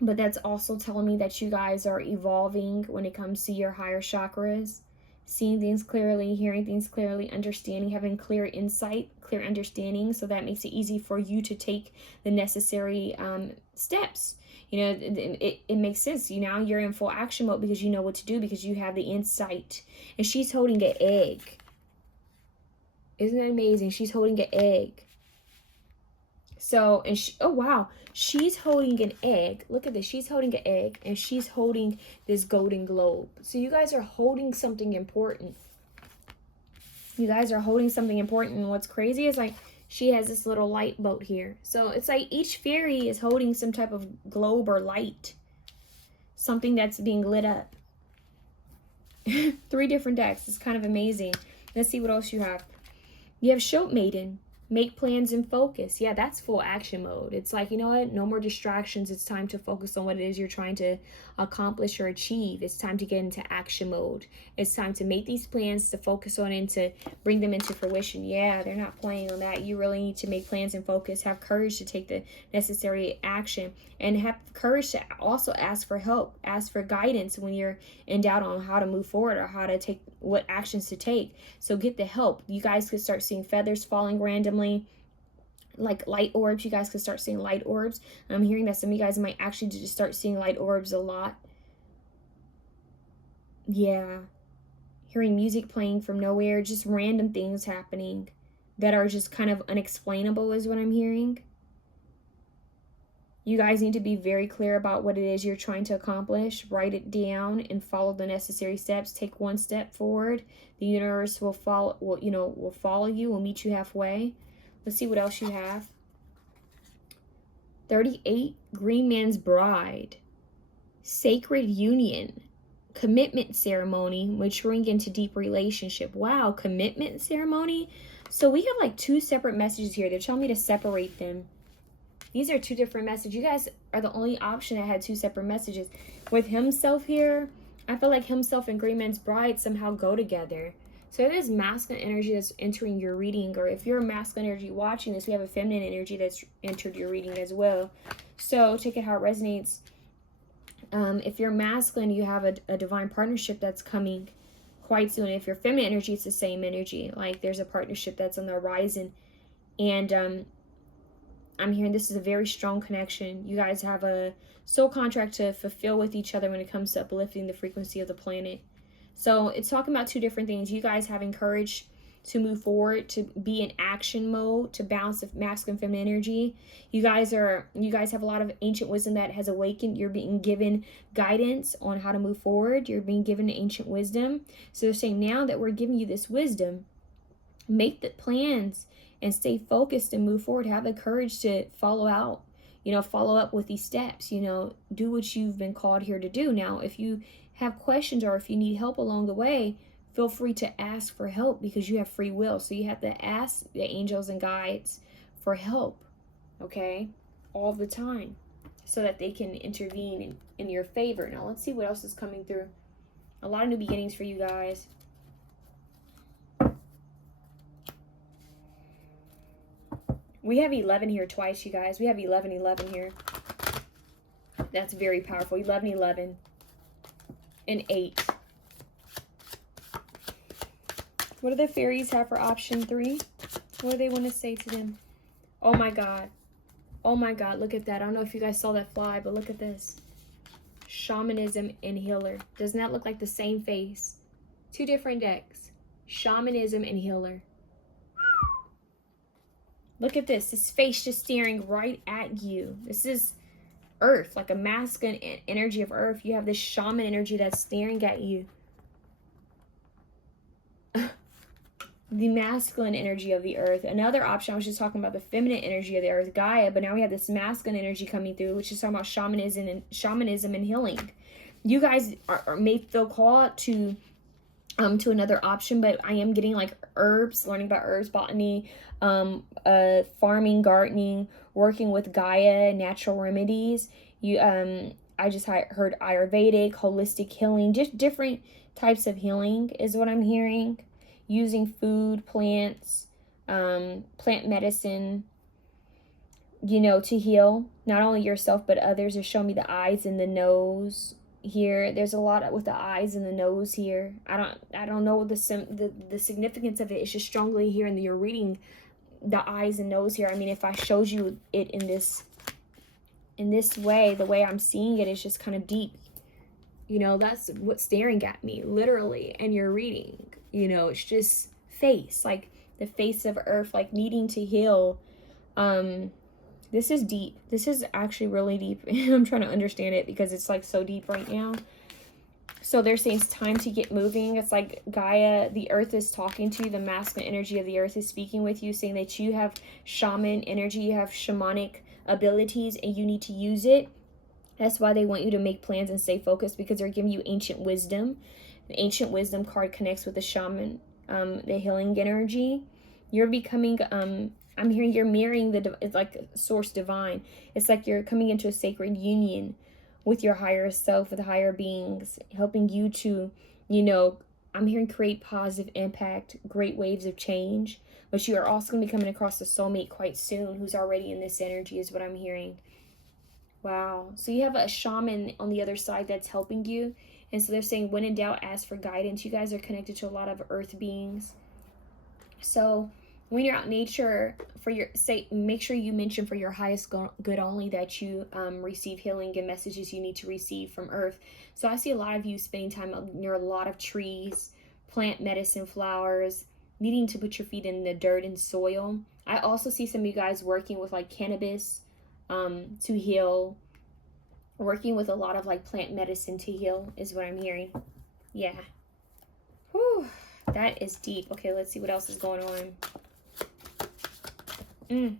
But that's also telling me that you guys are evolving when it comes to your higher chakras. Seeing things clearly, hearing things clearly, understanding, having clear insight, clear understanding. So that makes it easy for you to take the necessary steps. You know, it makes sense. You know, you're in full action mode because you know what to do, because you have the insight. And she's holding an egg. Isn't that amazing? She's holding an egg. So, and oh wow, she's holding an egg. Look at this. She's holding an egg, and she's holding this golden globe. So you guys are holding something important. You guys are holding something important. And what's crazy is like she has this little light boat here. So it's like each fairy is holding some type of globe or light. Something that's being lit up. 3 different decks. It's kind of amazing. Let's see what else you have. You have Shoat Maiden. Make plans and focus. Yeah, that's full action mode. It's like, you know what? No more distractions. It's time to focus on what it is you're trying to accomplish or achieve. It's time to get into action mode. It's time to make these plans, to focus on and to bring them into fruition. Yeah, they're not playing on that. You really need to make plans and focus. Have courage to take the necessary action. And have courage to also ask for help. Ask for guidance when you're in doubt on how to move forward or how to take, what actions to take. So get the help. You guys could start seeing feathers falling randomly, like light orbs. You guys could start seeing light orbs. I'm hearing that some of you guys might actually just start seeing light orbs a lot. Yeah. Hearing music playing from nowhere, just random things happening that are just kind of unexplainable is what I'm hearing. You guys need to be very clear about what it is you're trying to accomplish. Write it down and follow the necessary steps. Take one step forward. The universe will follow, will follow you, will meet you halfway. Let's see what else you have. 38, Green Man's Bride. Sacred union. Commitment ceremony, maturing into deep relationship. Wow, commitment ceremony. So we have like 2 separate messages here. They're telling me to separate them. These are 2 different messages. You guys are the only option that had 2 separate messages. With himself here, I feel like himself and Green Man's Bride somehow go together. So there's masculine energy that's entering your reading, or if you're a masculine energy watching this, we have a feminine energy that's entered your reading as well. So take it how it resonates. If you're masculine, you have a divine partnership that's coming quite soon. If you're feminine energy, it's the same energy. Like there's a partnership that's on the horizon. And I'm hearing this is a very strong connection. You guys have a soul contract to fulfill with each other when it comes to uplifting the frequency of the planet. So it's talking about two different things. You guys having courage to move forward, to be in action mode, to balance the masculine feminine energy. You guys have a lot of ancient wisdom that has awakened. You're being given guidance on how to move forward. You're being given ancient wisdom. So they're saying now that we're giving you this wisdom, make the plans and stay focused and move forward. Have the courage to follow out, follow up with these steps, do what you've been called here to do. Now, if you have questions or if you need help along the way, feel free to ask for help because you have free will. So you have to ask the angels and guides for help, okay, all the time so that they can intervene in your favor. Now, let's see what else is coming through. A lot of new beginnings for you guys. We have 11 here twice, you guys. We have 11 here. That's very powerful. 11 and 8. What do the fairies have for option 3? What do they want to say to them? Oh my God. Oh my God, look at that. I don't know if you guys saw that fly, but look at this. Shamanism and healer. Doesn't that look like the same face? Two different decks. Shamanism and healer. Look at this. This face just staring right at you. This is earth, like a masculine energy of earth. You have this shaman energy that's staring at you. The masculine energy of the earth. Another option, I was just talking about the feminine energy of the earth, Gaia, but now we have this masculine energy coming through, which is talking about shamanism and healing. You guys may feel called to another option, but I am getting like herbs, learning about herbs, botany, farming, gardening, working with Gaia, natural remedies. I just heard Ayurvedic, holistic healing, just different types of healing is what I'm hearing. Using food, plants, plant medicine, to heal not only yourself but others. They're showing me the eyes and the nose here. There's a lot with the eyes and the nose here. I don't know the significance of it. It's just strongly here in your reading, the eyes and nose here. I mean, if I showed you it in this way, the way I'm seeing it is just kind of deep. That's what's staring at me, literally, and you're reading. It's just face, like the face of earth, like needing to heal. This is deep. This is actually really deep. I'm trying to understand it because it's like so deep right now. So they're saying it's time to get moving. It's like Gaia, the earth is talking to you. The masculine energy of the earth is speaking with you, saying that you have shaman energy, you have shamanic abilities, and you need to use it. That's why they want you to make plans and stay focused, because they're giving you ancient wisdom. The ancient wisdom card connects with the shaman, the healing energy. You're becoming, I'm hearing you're mirroring it's like source divine. It's like you're coming into a sacred union with your higher self, with higher beings, helping you to, I'm hearing create positive impact, great waves of change. But you are also going to be coming across a soulmate quite soon who's already in this energy is what I'm hearing. Wow. So you have a shaman on the other side that's helping you. And so they're saying, when in doubt, ask for guidance. You guys are connected to a lot of earth beings. So when you're out in nature, make sure you mention for your highest good only that you receive healing and messages you need to receive from earth. So I see a lot of you spending time near a lot of trees, plant medicine, flowers, needing to put your feet in the dirt and soil. I also see some of you guys working with like cannabis to heal. Working with a lot of like plant medicine to heal is what I'm hearing. Yeah. Whew. That is deep. Okay, let's see what else is going on.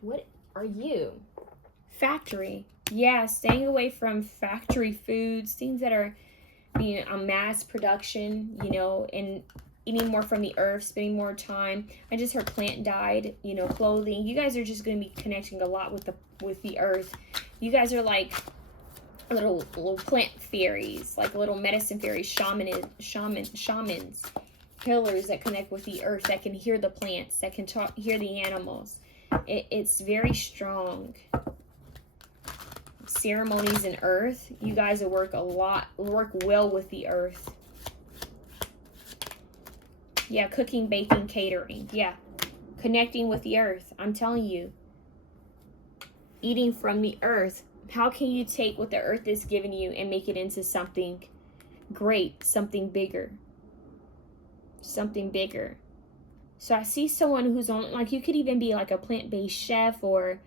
What are you? Factory. Yeah, staying away from factory foods, things that are being a mass production, and eating more from the earth, spending more time. I just heard plant dyed, clothing. You guys are just going to be connecting a lot with the earth. You guys are like little plant fairies, like little medicine fairies, shamans, healers that connect with the earth, that can hear the plants, that can hear the animals. It's very strong. ceremonies in earth. You guys will work well with the earth. Yeah, cooking, baking, catering. Yeah, connecting with the earth. I'm telling you. Eating from the earth. How can you take what the earth is giving you and make it into something great, something bigger? Something bigger. So I see someone who's on, like, you could even be like a plant-based chef, or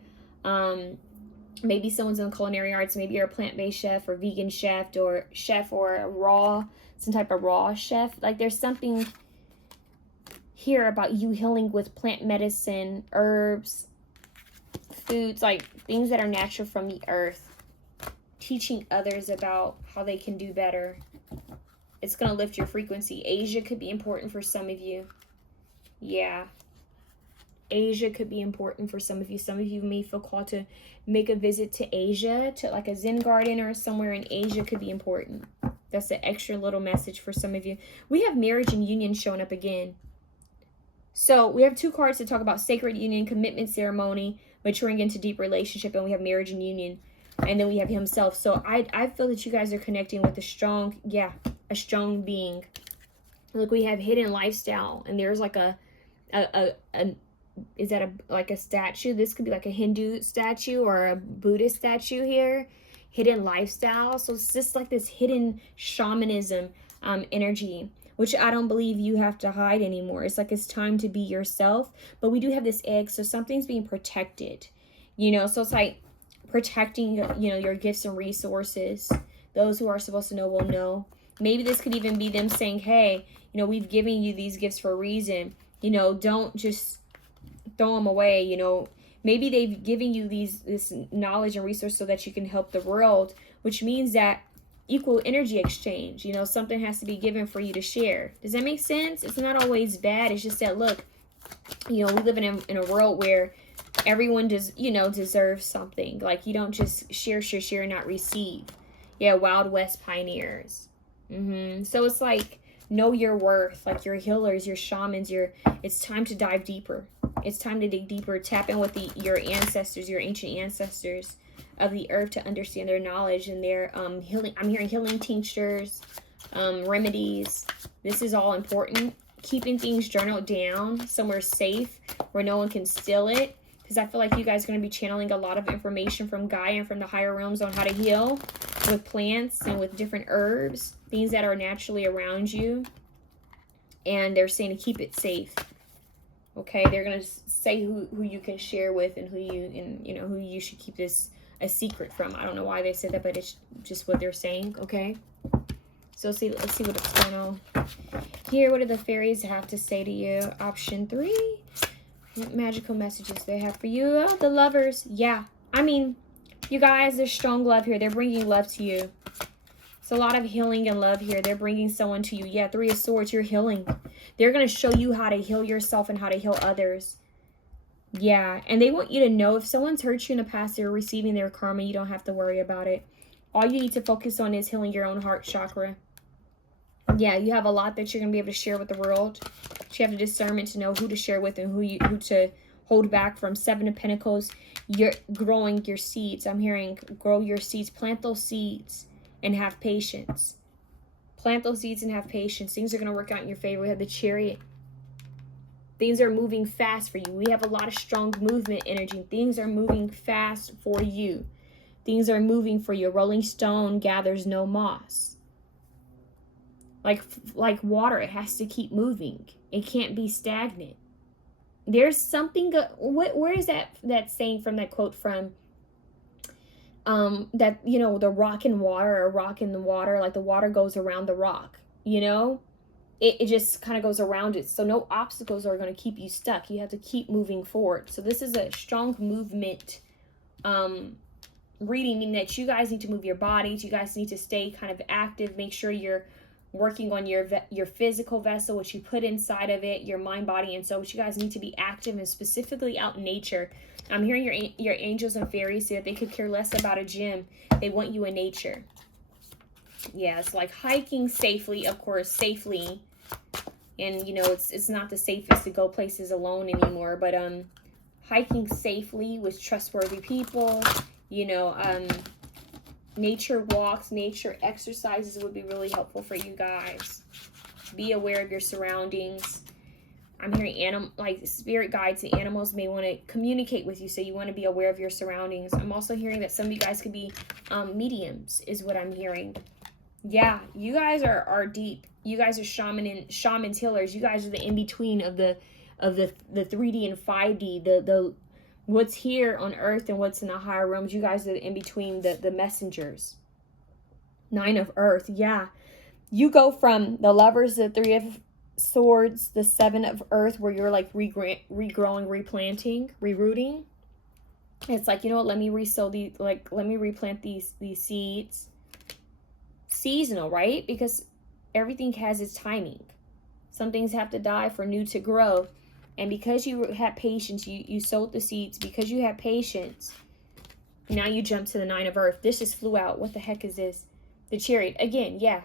maybe someone's in culinary arts. Maybe you're a plant-based chef or vegan chef, or a raw, some type of raw chef. Like, there's something here about you healing with plant medicine, herbs, foods, like things that are natural from the earth, teaching others about how they can do better. It's going to lift your frequency. Asia could be important for some of you. Yeah. Asia could be important for some of you. Some of you may feel called to make a visit to Asia, to like a Zen garden or somewhere in Asia could be important. That's an extra little message for some of you. We have marriage and union showing up again. So we have two cards to talk about: sacred union, commitment ceremony, maturing into deep relationship, and we have marriage and union. And then we have himself. So I feel that you guys are connecting with a strong, a strong being. Look, we have hidden lifestyle, and there's like is that like a statue? This could be like a Hindu statue or a Buddhist statue here. Hidden lifestyle. So it's just like this hidden shamanism energy, which I don't believe you have to hide anymore. It's like it's time to be yourself. But we do have this egg, so something's being protected, you know. So it's like protecting, you know, your gifts and resources. Those who are supposed to know will know. Maybe this could even be them saying, hey, you know, we've given you these gifts for a reason. You know, don't just throw them away. You know, maybe they've given you this knowledge and resource so that you can help the world, which means that equal energy exchange, you know, something has to be given for you to share. Does that make sense? It's not always bad. It's just that, look, you know, we live in a world where everyone does, you know, deserves something. Like, you don't just share, not receive. Yeah, Wild West pioneers. So it's like, know your worth. Like, your healers, your shamans, it's time to dive deeper. It's time to dig deeper. Tap in with your ancestors, your ancient ancestors of the earth, to understand their knowledge and their healing. I'm hearing healing tinctures, remedies. This is all important. Keeping things journaled down somewhere safe where no one can steal it, because I feel like you guys are going to be channeling a lot of information from Gaia and from the higher realms on how to heal with plants and with different herbs, things that are naturally around you. And they're saying to keep it safe. Okay, they're going to say who you can share with and who you should keep this a secret from. I don't know why they said that, but it's just what they're saying. Okay, so let's see what's going on here. What do the fairies have to say to you? Option 3. What magical messages they have for you? Oh, the lovers. Yeah, I mean, you guys, there's strong love here. They're bringing love to you. It's a lot of healing and love here. They're bringing someone to you. Yeah, 3 of Swords. You're healing. They're going to show you how to heal yourself and how to heal others. Yeah, and they want you to know if someone's hurt you in the past, they're receiving their karma. You don't have to worry about it. All you need to focus on is healing your own heart chakra. Yeah, you have a lot that you're going to be able to share with the world. But you have the discernment to know who to share with and who to hold back from. 7 of Pentacles. You're growing your seeds. I'm hearing grow your seeds. Plant those seeds and have patience. Plant those seeds and have patience. Things are going to work out in your favor. We have the Chariot. Things are moving fast for you. We have a lot of strong movement energy. Things are moving fast for you. Things are moving for you. A rolling stone gathers no moss. Like water, it has to keep moving. It can't be stagnant. There's something. Where is that saying from, that quote from? That, you know, the rock in water, or rock in the water, like the water goes around the rock, you know? It just kind of goes around it. So no obstacles are going to keep you stuck. You have to keep moving forward. So this is a strong movement reading, meaning that you guys need to move your bodies. You guys need to stay kind of active. Make sure you're working on your physical vessel, which you put inside of it, your mind, body, and soul. But you guys need to be active, and specifically out in nature. I'm hearing your angels and fairies say that they could care less about a gym. They want you in nature. Yeah, it's like hiking safely, of course, safely. And, you know, it's not the safest to go places alone anymore, but hiking safely with trustworthy people, you know, Nature walks, nature exercises would be really helpful for you guys. Be aware of your surroundings. I'm hearing like spirit guides and animals may want to communicate with you, so you want to be aware of your surroundings. I'm also hearing that some of you guys could be mediums, is what I'm hearing. Yeah, you guys are deep. You guys are shamans, healers. You guys are the in between of the 3D and 5D, the what's here on earth and what's in the higher realms. You guys are the in between, the messengers. 9 of Earth. Yeah, you go from the Lovers, the 3 of Swords, the 7 of Earth, where you're like regrowing, replanting, rerooting. It's like, you know what, let me resow these, like, let me replant these seeds. Seasonal, right? Because everything has its timing. Some things have to die for new to grow. And because you had patience, you sowed the seeds. Because you had patience, now you jump to the 9 of Earth. This just flew out. What the heck is this? The Chariot. Again, yeah.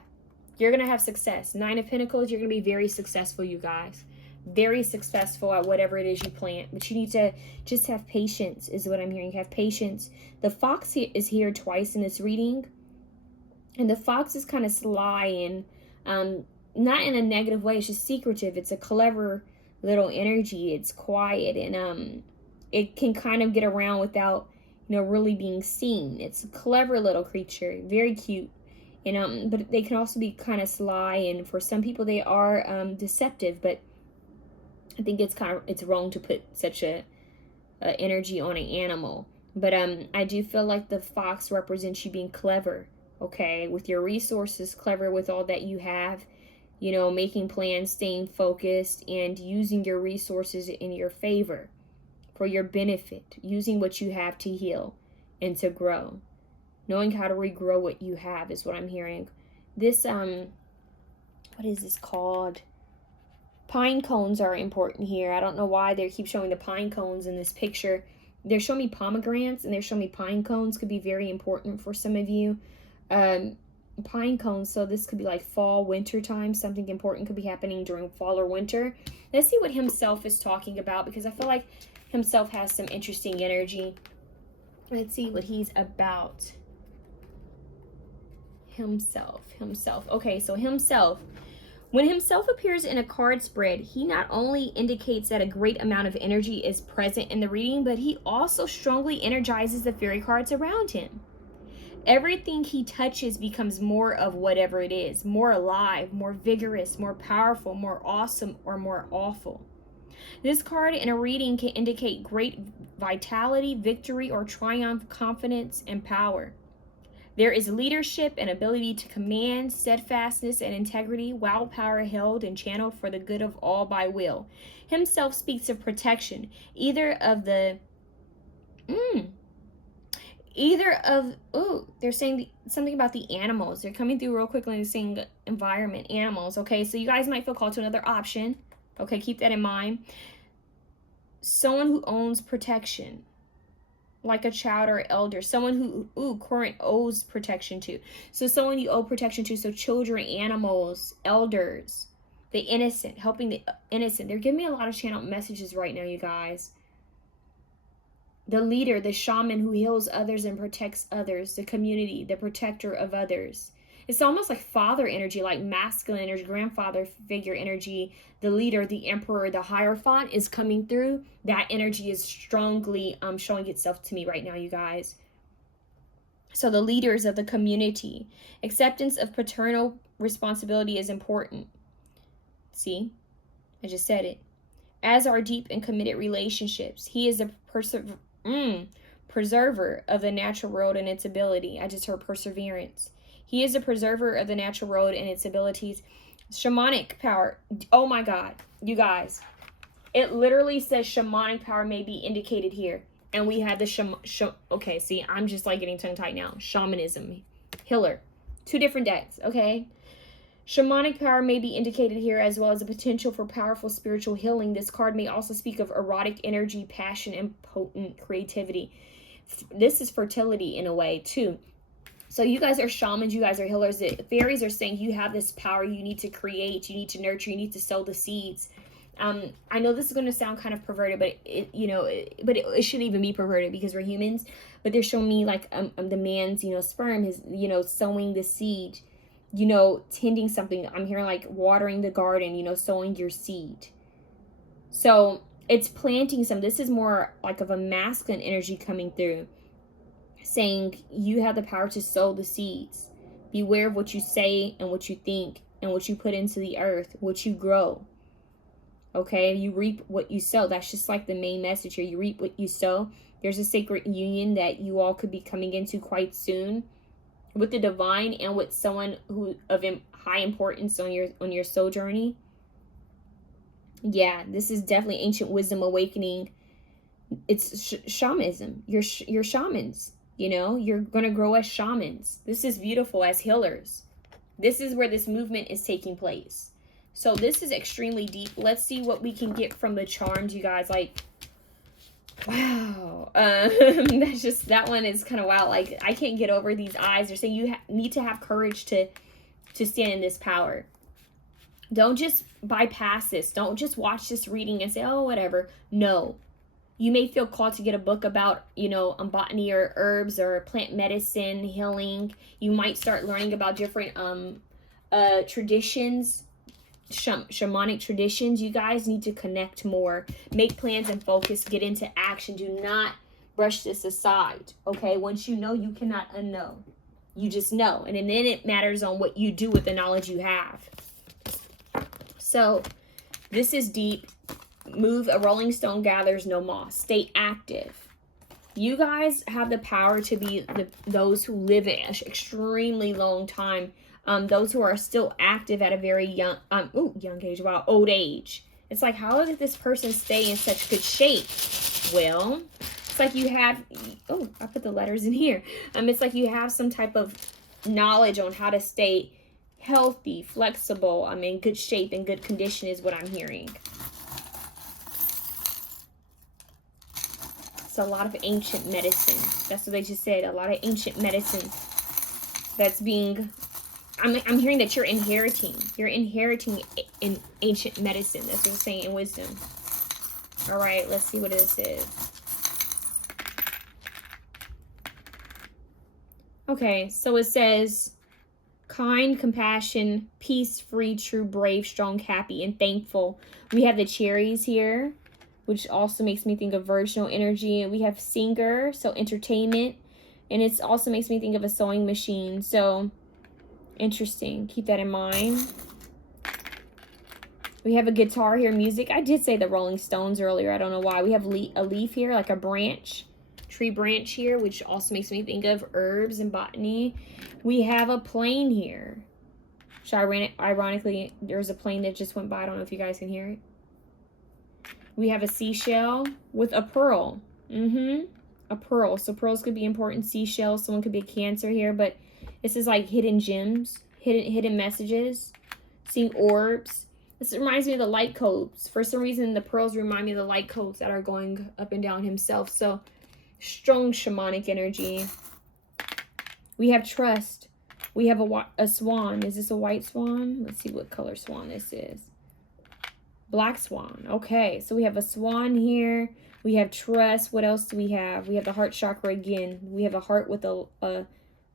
You're going to have success. 9 of Pentacles, you're going to be very successful, you guys. Very successful at whatever it is you plant. But you need to just have patience, is what I'm hearing. Have patience. The Fox is here twice in this reading. And the Fox is kind of sly and not in a negative way. It's just secretive. It's a clever little energy. It's quiet, and it can kind of get around without, you know, really being seen. It's a clever little creature. Very cute. And but they can also be kind of sly, and for some people they are deceptive. But I think it's wrong to put such a energy on an animal. But I do feel like the Fox represents you being clever, okay, with your resources, clever with all that you have, you know, making plans, staying focused, and using your resources in your favor for your benefit, using what you have to heal and to grow. Knowing how to regrow what you have is what I'm hearing. This, what is this called? Pine cones are important here. I don't know why they keep showing the pine cones in this picture. They're showing me pomegranates and they're showing me pine cones. Could be very important for some of you. Pine cones, so this could be like fall, winter time. Something important could be happening during fall or winter. Let's see what himself is talking about, because I feel like himself has some interesting energy. Let's see what he's about. Himself. Okay, so himself. When himself appears in a card spread, he not only indicates that a great amount of energy is present in the reading, but he also strongly energizes the fairy cards around him. Everything he touches becomes more of whatever it is, more alive, more vigorous, more powerful, more awesome, or more awful. This card in a reading can indicate great vitality, victory, or triumph, confidence, and power. There is leadership and ability to command, steadfastness and integrity, wild power held and channeled for the good of all by will. Himself speaks of protection, they're saying something about the animals. They're coming through real quickly and saying environment, animals. Okay, so you guys might feel called to another option. Okay, keep that in mind. Someone who owns protection, like a child or elder. Someone who current owes protection to. So someone you owe protection to. So children, animals, elders, the innocent, helping the innocent. They're giving me a lot of channel messages right now, you guys. The leader, the shaman who heals others and protects others. The community, the protector of others. It's almost like father energy, like masculine energy, grandfather figure energy. The leader, the emperor, the Hierophant is coming through. That energy is strongly showing itself to me right now, you guys. So the leaders of the community. Acceptance of paternal responsibility is important. See? I just said it. As are deep and committed relationships. He is a preserver of the natural world and its ability. I just heard perseverance. He is a preserver of the natural world and its abilities. Shamanic power. Oh my God, you guys. It literally says shamanic power may be indicated here. And we have the okay, see, I'm just like getting tongue-tied now. Shamanism. Healer. 2 different decks, okay? Shamanic power may be indicated here, as well as a potential for powerful spiritual healing. This card may also speak of erotic energy, passion, and potent creativity. This is fertility in a way, too. So you guys are shamans, you guys are healers. The fairies are saying you have this power, you need to create, you need to nurture, you need to sow the seeds. I know this is going to sound kind of perverted, but it shouldn't even be perverted because we're humans. But they're showing me like the man's, sperm, his, sowing the seed, tending something. I'm hearing like watering the garden, sowing your seed. So it's planting some. This is more like of a masculine energy coming through, saying you have the power to sow the seeds. Beware of what you say and what you think and what you put into the earth, what you grow. Okay, you reap what you sow. That's just like the main message here. You reap what you sow. There's a sacred union that you all could be coming into quite soon with the divine and with someone who of high importance on your soul journey. Yeah, this is definitely ancient wisdom awakening. It's shamanism. You're shamans. You're gonna grow as shamans. This is beautiful, as healers. This is where this movement is taking place. So this is extremely deep. Let's see what we can get from the charms, you guys. Like, wow. That one is kind of wild. Like, I can't get over these eyes. They're saying you need to have courage to stand in this power. Don't just bypass this. Don't just watch this reading and say, oh, whatever. No. You may feel called to get a book about, botany or herbs or plant medicine, healing. You might start learning about different traditions, shamanic traditions. You guys need to connect more. Make plans and focus. Get into action. Do not brush this aside, okay? Once you know, you cannot unknow. You just know. And then it matters on what you do with the knowledge you have. So this is deep. Move, a rolling stone gathers no moss. Stay active. You guys have the power to be those who live an extremely long time. Those who are still active at a very young age. Wow, old age. It's like, how did this person stay in such good shape? Well, it's like you have, I put the letters in here. It's like you have some type of knowledge on how to stay healthy, flexible, in good shape and good condition is what I'm hearing. It's a lot of ancient medicine. That's what they just said. A lot of ancient medicine that's being, I'm hearing that you're inheriting. You're inheriting in ancient medicine. That's what it's saying in wisdom. All right, let's see what this is. Okay, so it says, kind, compassion, peace, free, true, brave, strong, happy, and thankful. We have the cherries here, which also makes me think of virginal energy. And we have singer, so entertainment. And it also makes me think of a sewing machine. So, interesting. Keep that in mind. We have a guitar here, music. I did say the Rolling Stones earlier. I don't know why. We have a leaf here, like a branch. Tree branch here, which also makes me think of herbs and botany. We have a plane here. So ironically, there's a plane that just went by. I don't know if you guys can hear it. We have a seashell with a pearl. A pearl. So pearls could be important. Seashells. Someone could be a Cancer here, but this is like hidden gems, hidden messages. Seeing orbs. This reminds me of the light codes. For some reason, the pearls remind me of the light codes that are going up and down himself. So strong shamanic energy. We have trust. We have a swan. Is this a white swan? Let's see what color swan this is. Black swan. Okay, so we have a swan here. We have trust. What else do we have? We have the heart chakra again. We have a heart with a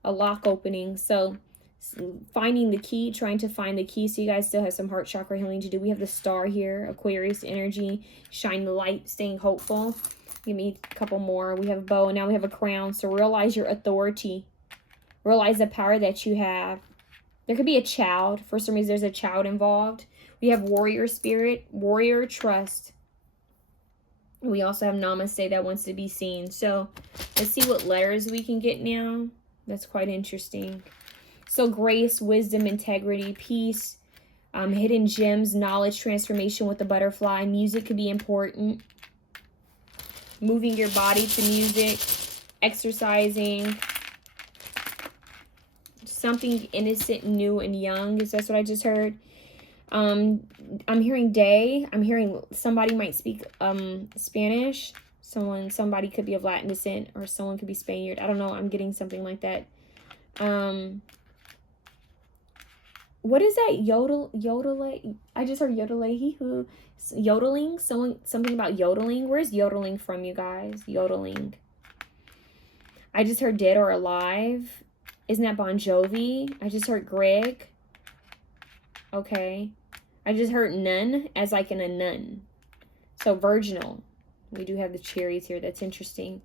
lock opening. So finding the key, trying to find the key. So you guys still have some heart chakra healing to do. We have the star here. Aquarius energy. Shine the light. Staying hopeful. Give me a couple more. We have a bow. And now we have a crown. So realize your authority. Realize the power that you have. There could be a child. For some reason, there's a child involved. We have warrior spirit, warrior trust. We also have namaste that wants to be seen. So let's see what letters we can get now. That's quite interesting. So grace, wisdom, integrity, peace, hidden gems, knowledge, transformation with the butterfly. Music could be important. Moving your body to music, exercising. Something innocent, new, and young. Is that what I just heard? I'm hearing day. I'm hearing somebody might speak Spanish. Somebody could be of Latin descent, or someone could be Spaniard. I don't know. I'm getting something like that. What is that? Yodel. I just heard yodeling. Something about yodeling. Where's yodeling from, you guys? Yodeling. I just heard dead or alive. Isn't that Bon Jovi? I just heard Greg. Okay. I just heard nun as like in a nun. So virginal. We do have the cherries here. That's interesting.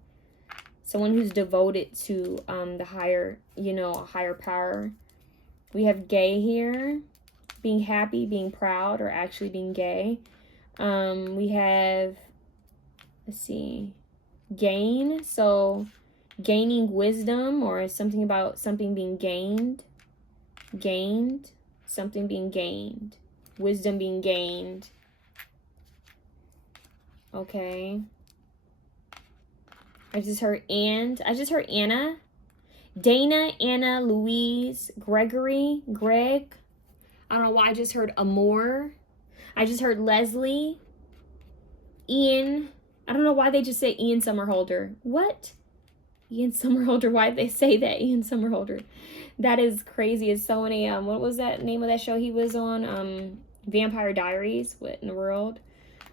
Someone who's devoted to the higher, a higher power. We have gay here. Being happy, being proud, or actually being gay. We have, let's see, gain. So gaining wisdom, or something about something being gained. Something being gained. Wisdom being gained. Okay. I just heard Anna. Dana, Anna, Louise, Gregory, Greg. I don't know why I just heard Amor. I just heard Leslie. Ian. I don't know why they just say Ian Somerhalder. What? Ian Somerhalder. Why did they say that? Ian Somerhalder. That is crazy. It's so many, what was that name of that show he was on? Vampire Diaries. What in the world?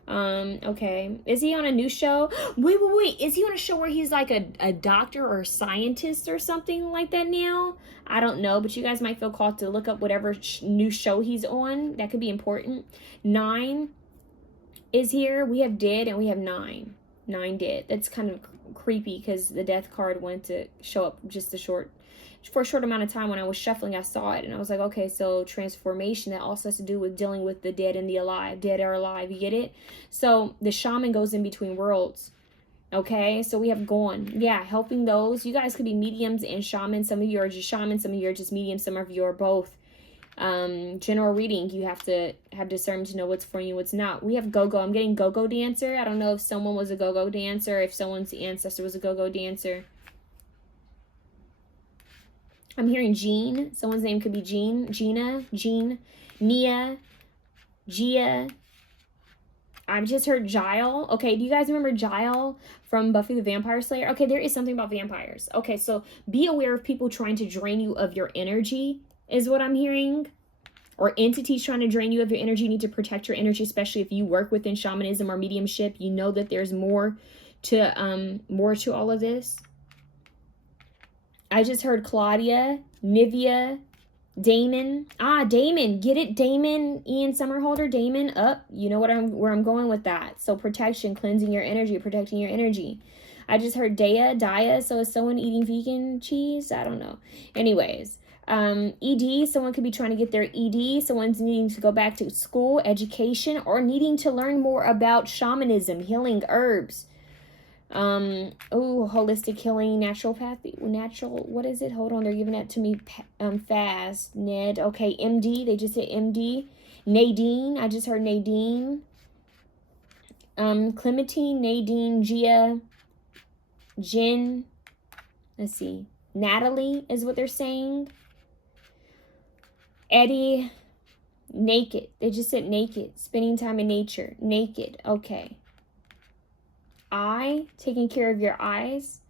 Okay. Is he on a new show? Wait. Is he on a show where he's like a doctor or a scientist or something like that now? I don't know, but you guys might feel called to look up whatever new show he's on. That could be important. 9 is here. We have dead and we have 9. 9 dead. That's kind of creepy because the death card went to show up just for a short amount of time. When I was shuffling, I saw it and I was like, okay, so transformation, that also has to do with dealing with the dead and the alive. Dead or alive, you get it? So the shaman goes in between worlds. Okay, so we have gone. Yeah, helping those. You guys could be mediums and shamans. Some of you are just shamans, some of you are just mediums, some of you are both. General reading, you have to have discernment to know what's for you, what's not. We have go-go. I'm getting go-go dancer. I don't know if someone was a go-go dancer, if someone's ancestor was a go-go dancer. I'm hearing Jean. Someone's name could be Jean, Gina, Jean, Nia, Gia. I've just heard Giles. Okay, do you guys remember Giles from Buffy the Vampire Slayer? Okay, there is something about vampires. Okay, so be aware of people trying to drain you of your energy, is what I'm hearing. Or entities trying to drain you of your energy. You need to protect your energy, especially if you work within shamanism or mediumship. You know that there's more to all of this. I just heard Claudia, Nivea, Damon. Damon. Get it? Damon, Ian Somerhalder, Damon. Up. You know where I'm going with that. So protection, cleansing your energy, protecting your energy. I just heard Dia. So is someone eating vegan cheese? I don't know. Anyways, ED. Someone could be trying to get their ED. Someone's needing to go back to school, education, or needing to learn more about shamanism, healing herbs. Holistic healing, naturopathy, what is it? Hold on, they're giving that to me fast. Ned, okay, MD, they just said MD. Nadine, I just heard Nadine. Clementine, Nadine, Gia, Jen, let's see, Natalie is what they're saying. Eddie, naked, they just said naked, spending time in nature, naked, okay. Taking care of your eyes,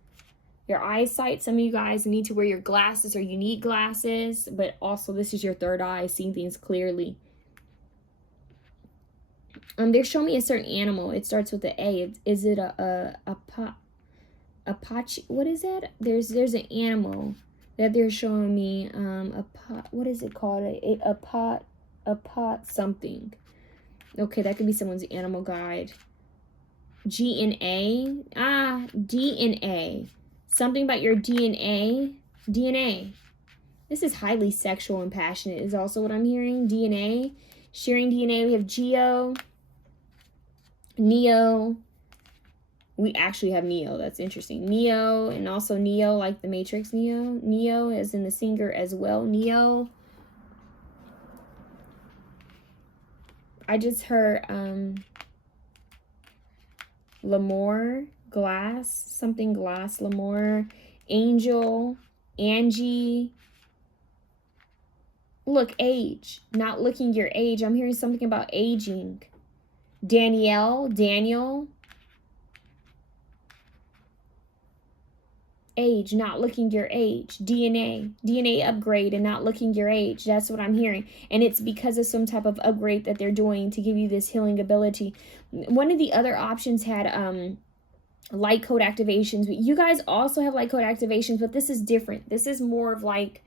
your eyesight. Some of you guys need to wear your glasses or you need glasses, but also this is your third eye, seeing things clearly. They're showing me a certain animal. It starts with the A. Is it a Apache? What is that? There's an animal that they're showing me. What is it called? A pot something. Okay, that could be someone's animal guide. DNA. DNA. Something about your DNA. This is highly sexual and passionate is also what I'm hearing. DNA. Sharing DNA. We have Geo. Neo. We actually have Neo. That's interesting. Neo and also Neo like the Matrix Neo. Neo as in the singer as well. Neo. I just heard Lamore, Glass, something Glass, Lamore, Angel, Angie. Look, age, not looking your age. I'm hearing something about aging. Danielle, Daniel. age, not looking your age. DNA upgrade and not looking your age. That's what I'm hearing. And it's because of some type of upgrade that they're doing to give you this healing ability. One of the other options had light code activations. You guys also have light code activations, but this is different. This is more of like,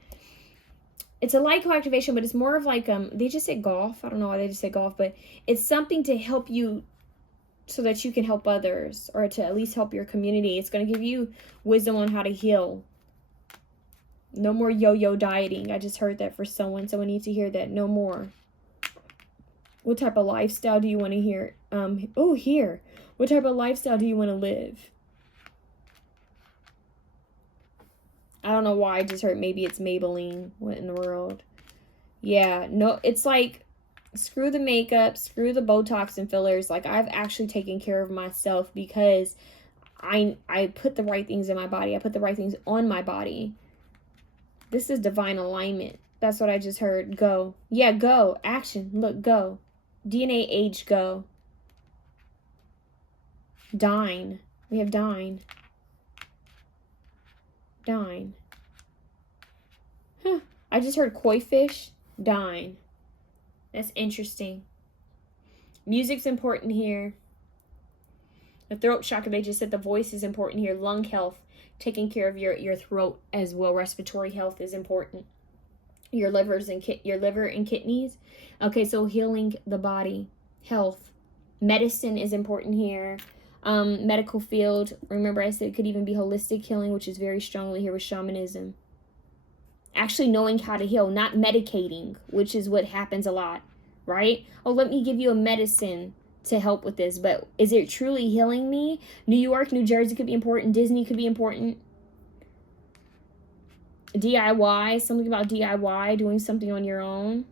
it's a light code activation, but it's more of like, they just said golf. I don't know why they just said golf, but it's something to help you so that you can help others, or to at least help your community. It's going to give you wisdom on how to heal. No more yo-yo dieting. I just heard that for someone. Someone needs to hear that. No more. What type of lifestyle do you want to hear? Here. What type of lifestyle do you want to live? I don't know why I just heard maybe it's Maybelline. What in the world? Yeah, no, it's like, screw the makeup, screw the Botox and fillers. Like, I've actually taken care of myself because I put the right things in my body. I put the right things on my body. This is divine alignment. That's what I just heard. Go. Yeah, go. Action. Look, go. DNA age, go. Dine. We have dine. Dine. Huh. I just heard koi fish. Dine. That's interesting. Music's important here. The throat chakra, they just said the voice is important here. Lung health, taking care of your throat as well. Respiratory health is important. Your liver and kidneys. Okay, so healing the body, health, medicine is important here. Medical field. Remember, I said it could even be holistic healing, which is very strongly here with shamanism. Actually knowing how to heal, not medicating, which is what happens a lot, right? Oh, let me give you a medicine to help with this, but is it truly healing me? New York, New Jersey could be important. Disney could be important. DIY, something about DIY, doing something on your own.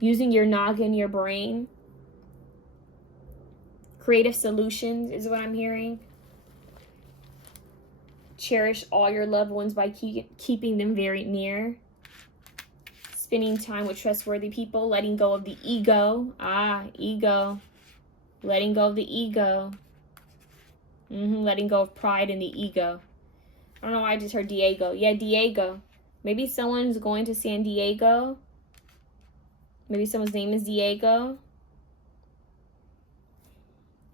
Using your noggin, your brain. Creative solutions is what I'm hearing. Cherish all your loved ones by keeping them very near. Spending time with trustworthy people. Letting go of the ego. Ego. Letting go of the ego. Letting go of pride and the ego. I don't know why I just heard Diego. Yeah, Diego. Maybe someone's going to San Diego. Maybe someone's name is Diego.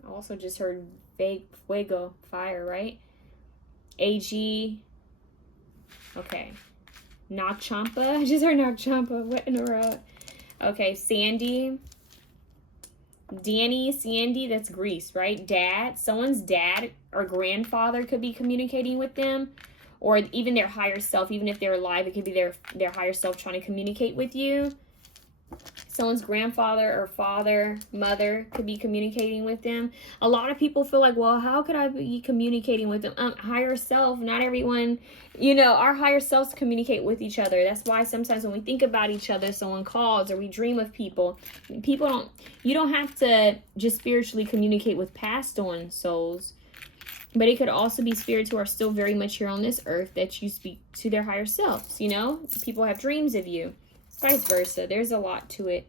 I also just heard fuego, fire, right? AG. Okay. 𝘧𝘪𝘱. I just heard 𝘧𝘪𝘱. What in a row? Okay, Sandy. Danny, Sandy, that's Greece, right? Dad. Someone's dad or grandfather could be communicating with them. Or even their higher self. Even if they're alive, it could be their higher self trying to communicate with you. Someone's grandfather or father, mother could be communicating with them. A lot of people feel like, well, how could I be communicating with them? Higher self, not everyone, our higher selves communicate with each other. That's why sometimes when we think about each other, someone calls or we dream of people. You don't have to just spiritually communicate with passed on souls. But it could also be spirits who are still very much here on this earth that you speak to their higher selves, People have dreams of you. Vice versa. There's a lot to it.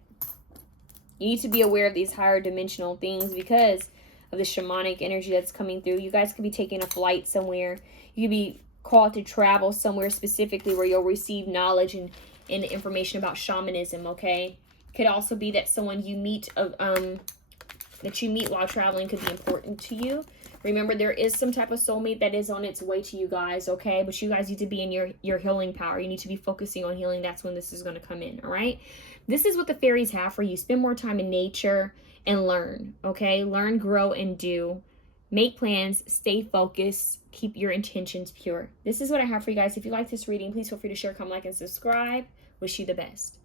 You need to be aware of these higher dimensional things because of the shamanic energy that's coming through. You guys could be taking a flight somewhere. You could be called to travel somewhere specifically where you'll receive knowledge and information about shamanism, okay? Could also be that someone you meet while traveling could be important to you. Remember, there is some type of soulmate that is on its way to you guys, okay? But you guys need to be in your healing power. You need to be focusing on healing. That's when this is going to come in, all right? This is what the fairies have for you. Spend more time in nature and learn, okay? Learn, grow, and do. Make plans. Stay focused. Keep your intentions pure. This is what I have for you guys. If you like this reading, please feel free to share, comment, like, and subscribe. Wish you the best.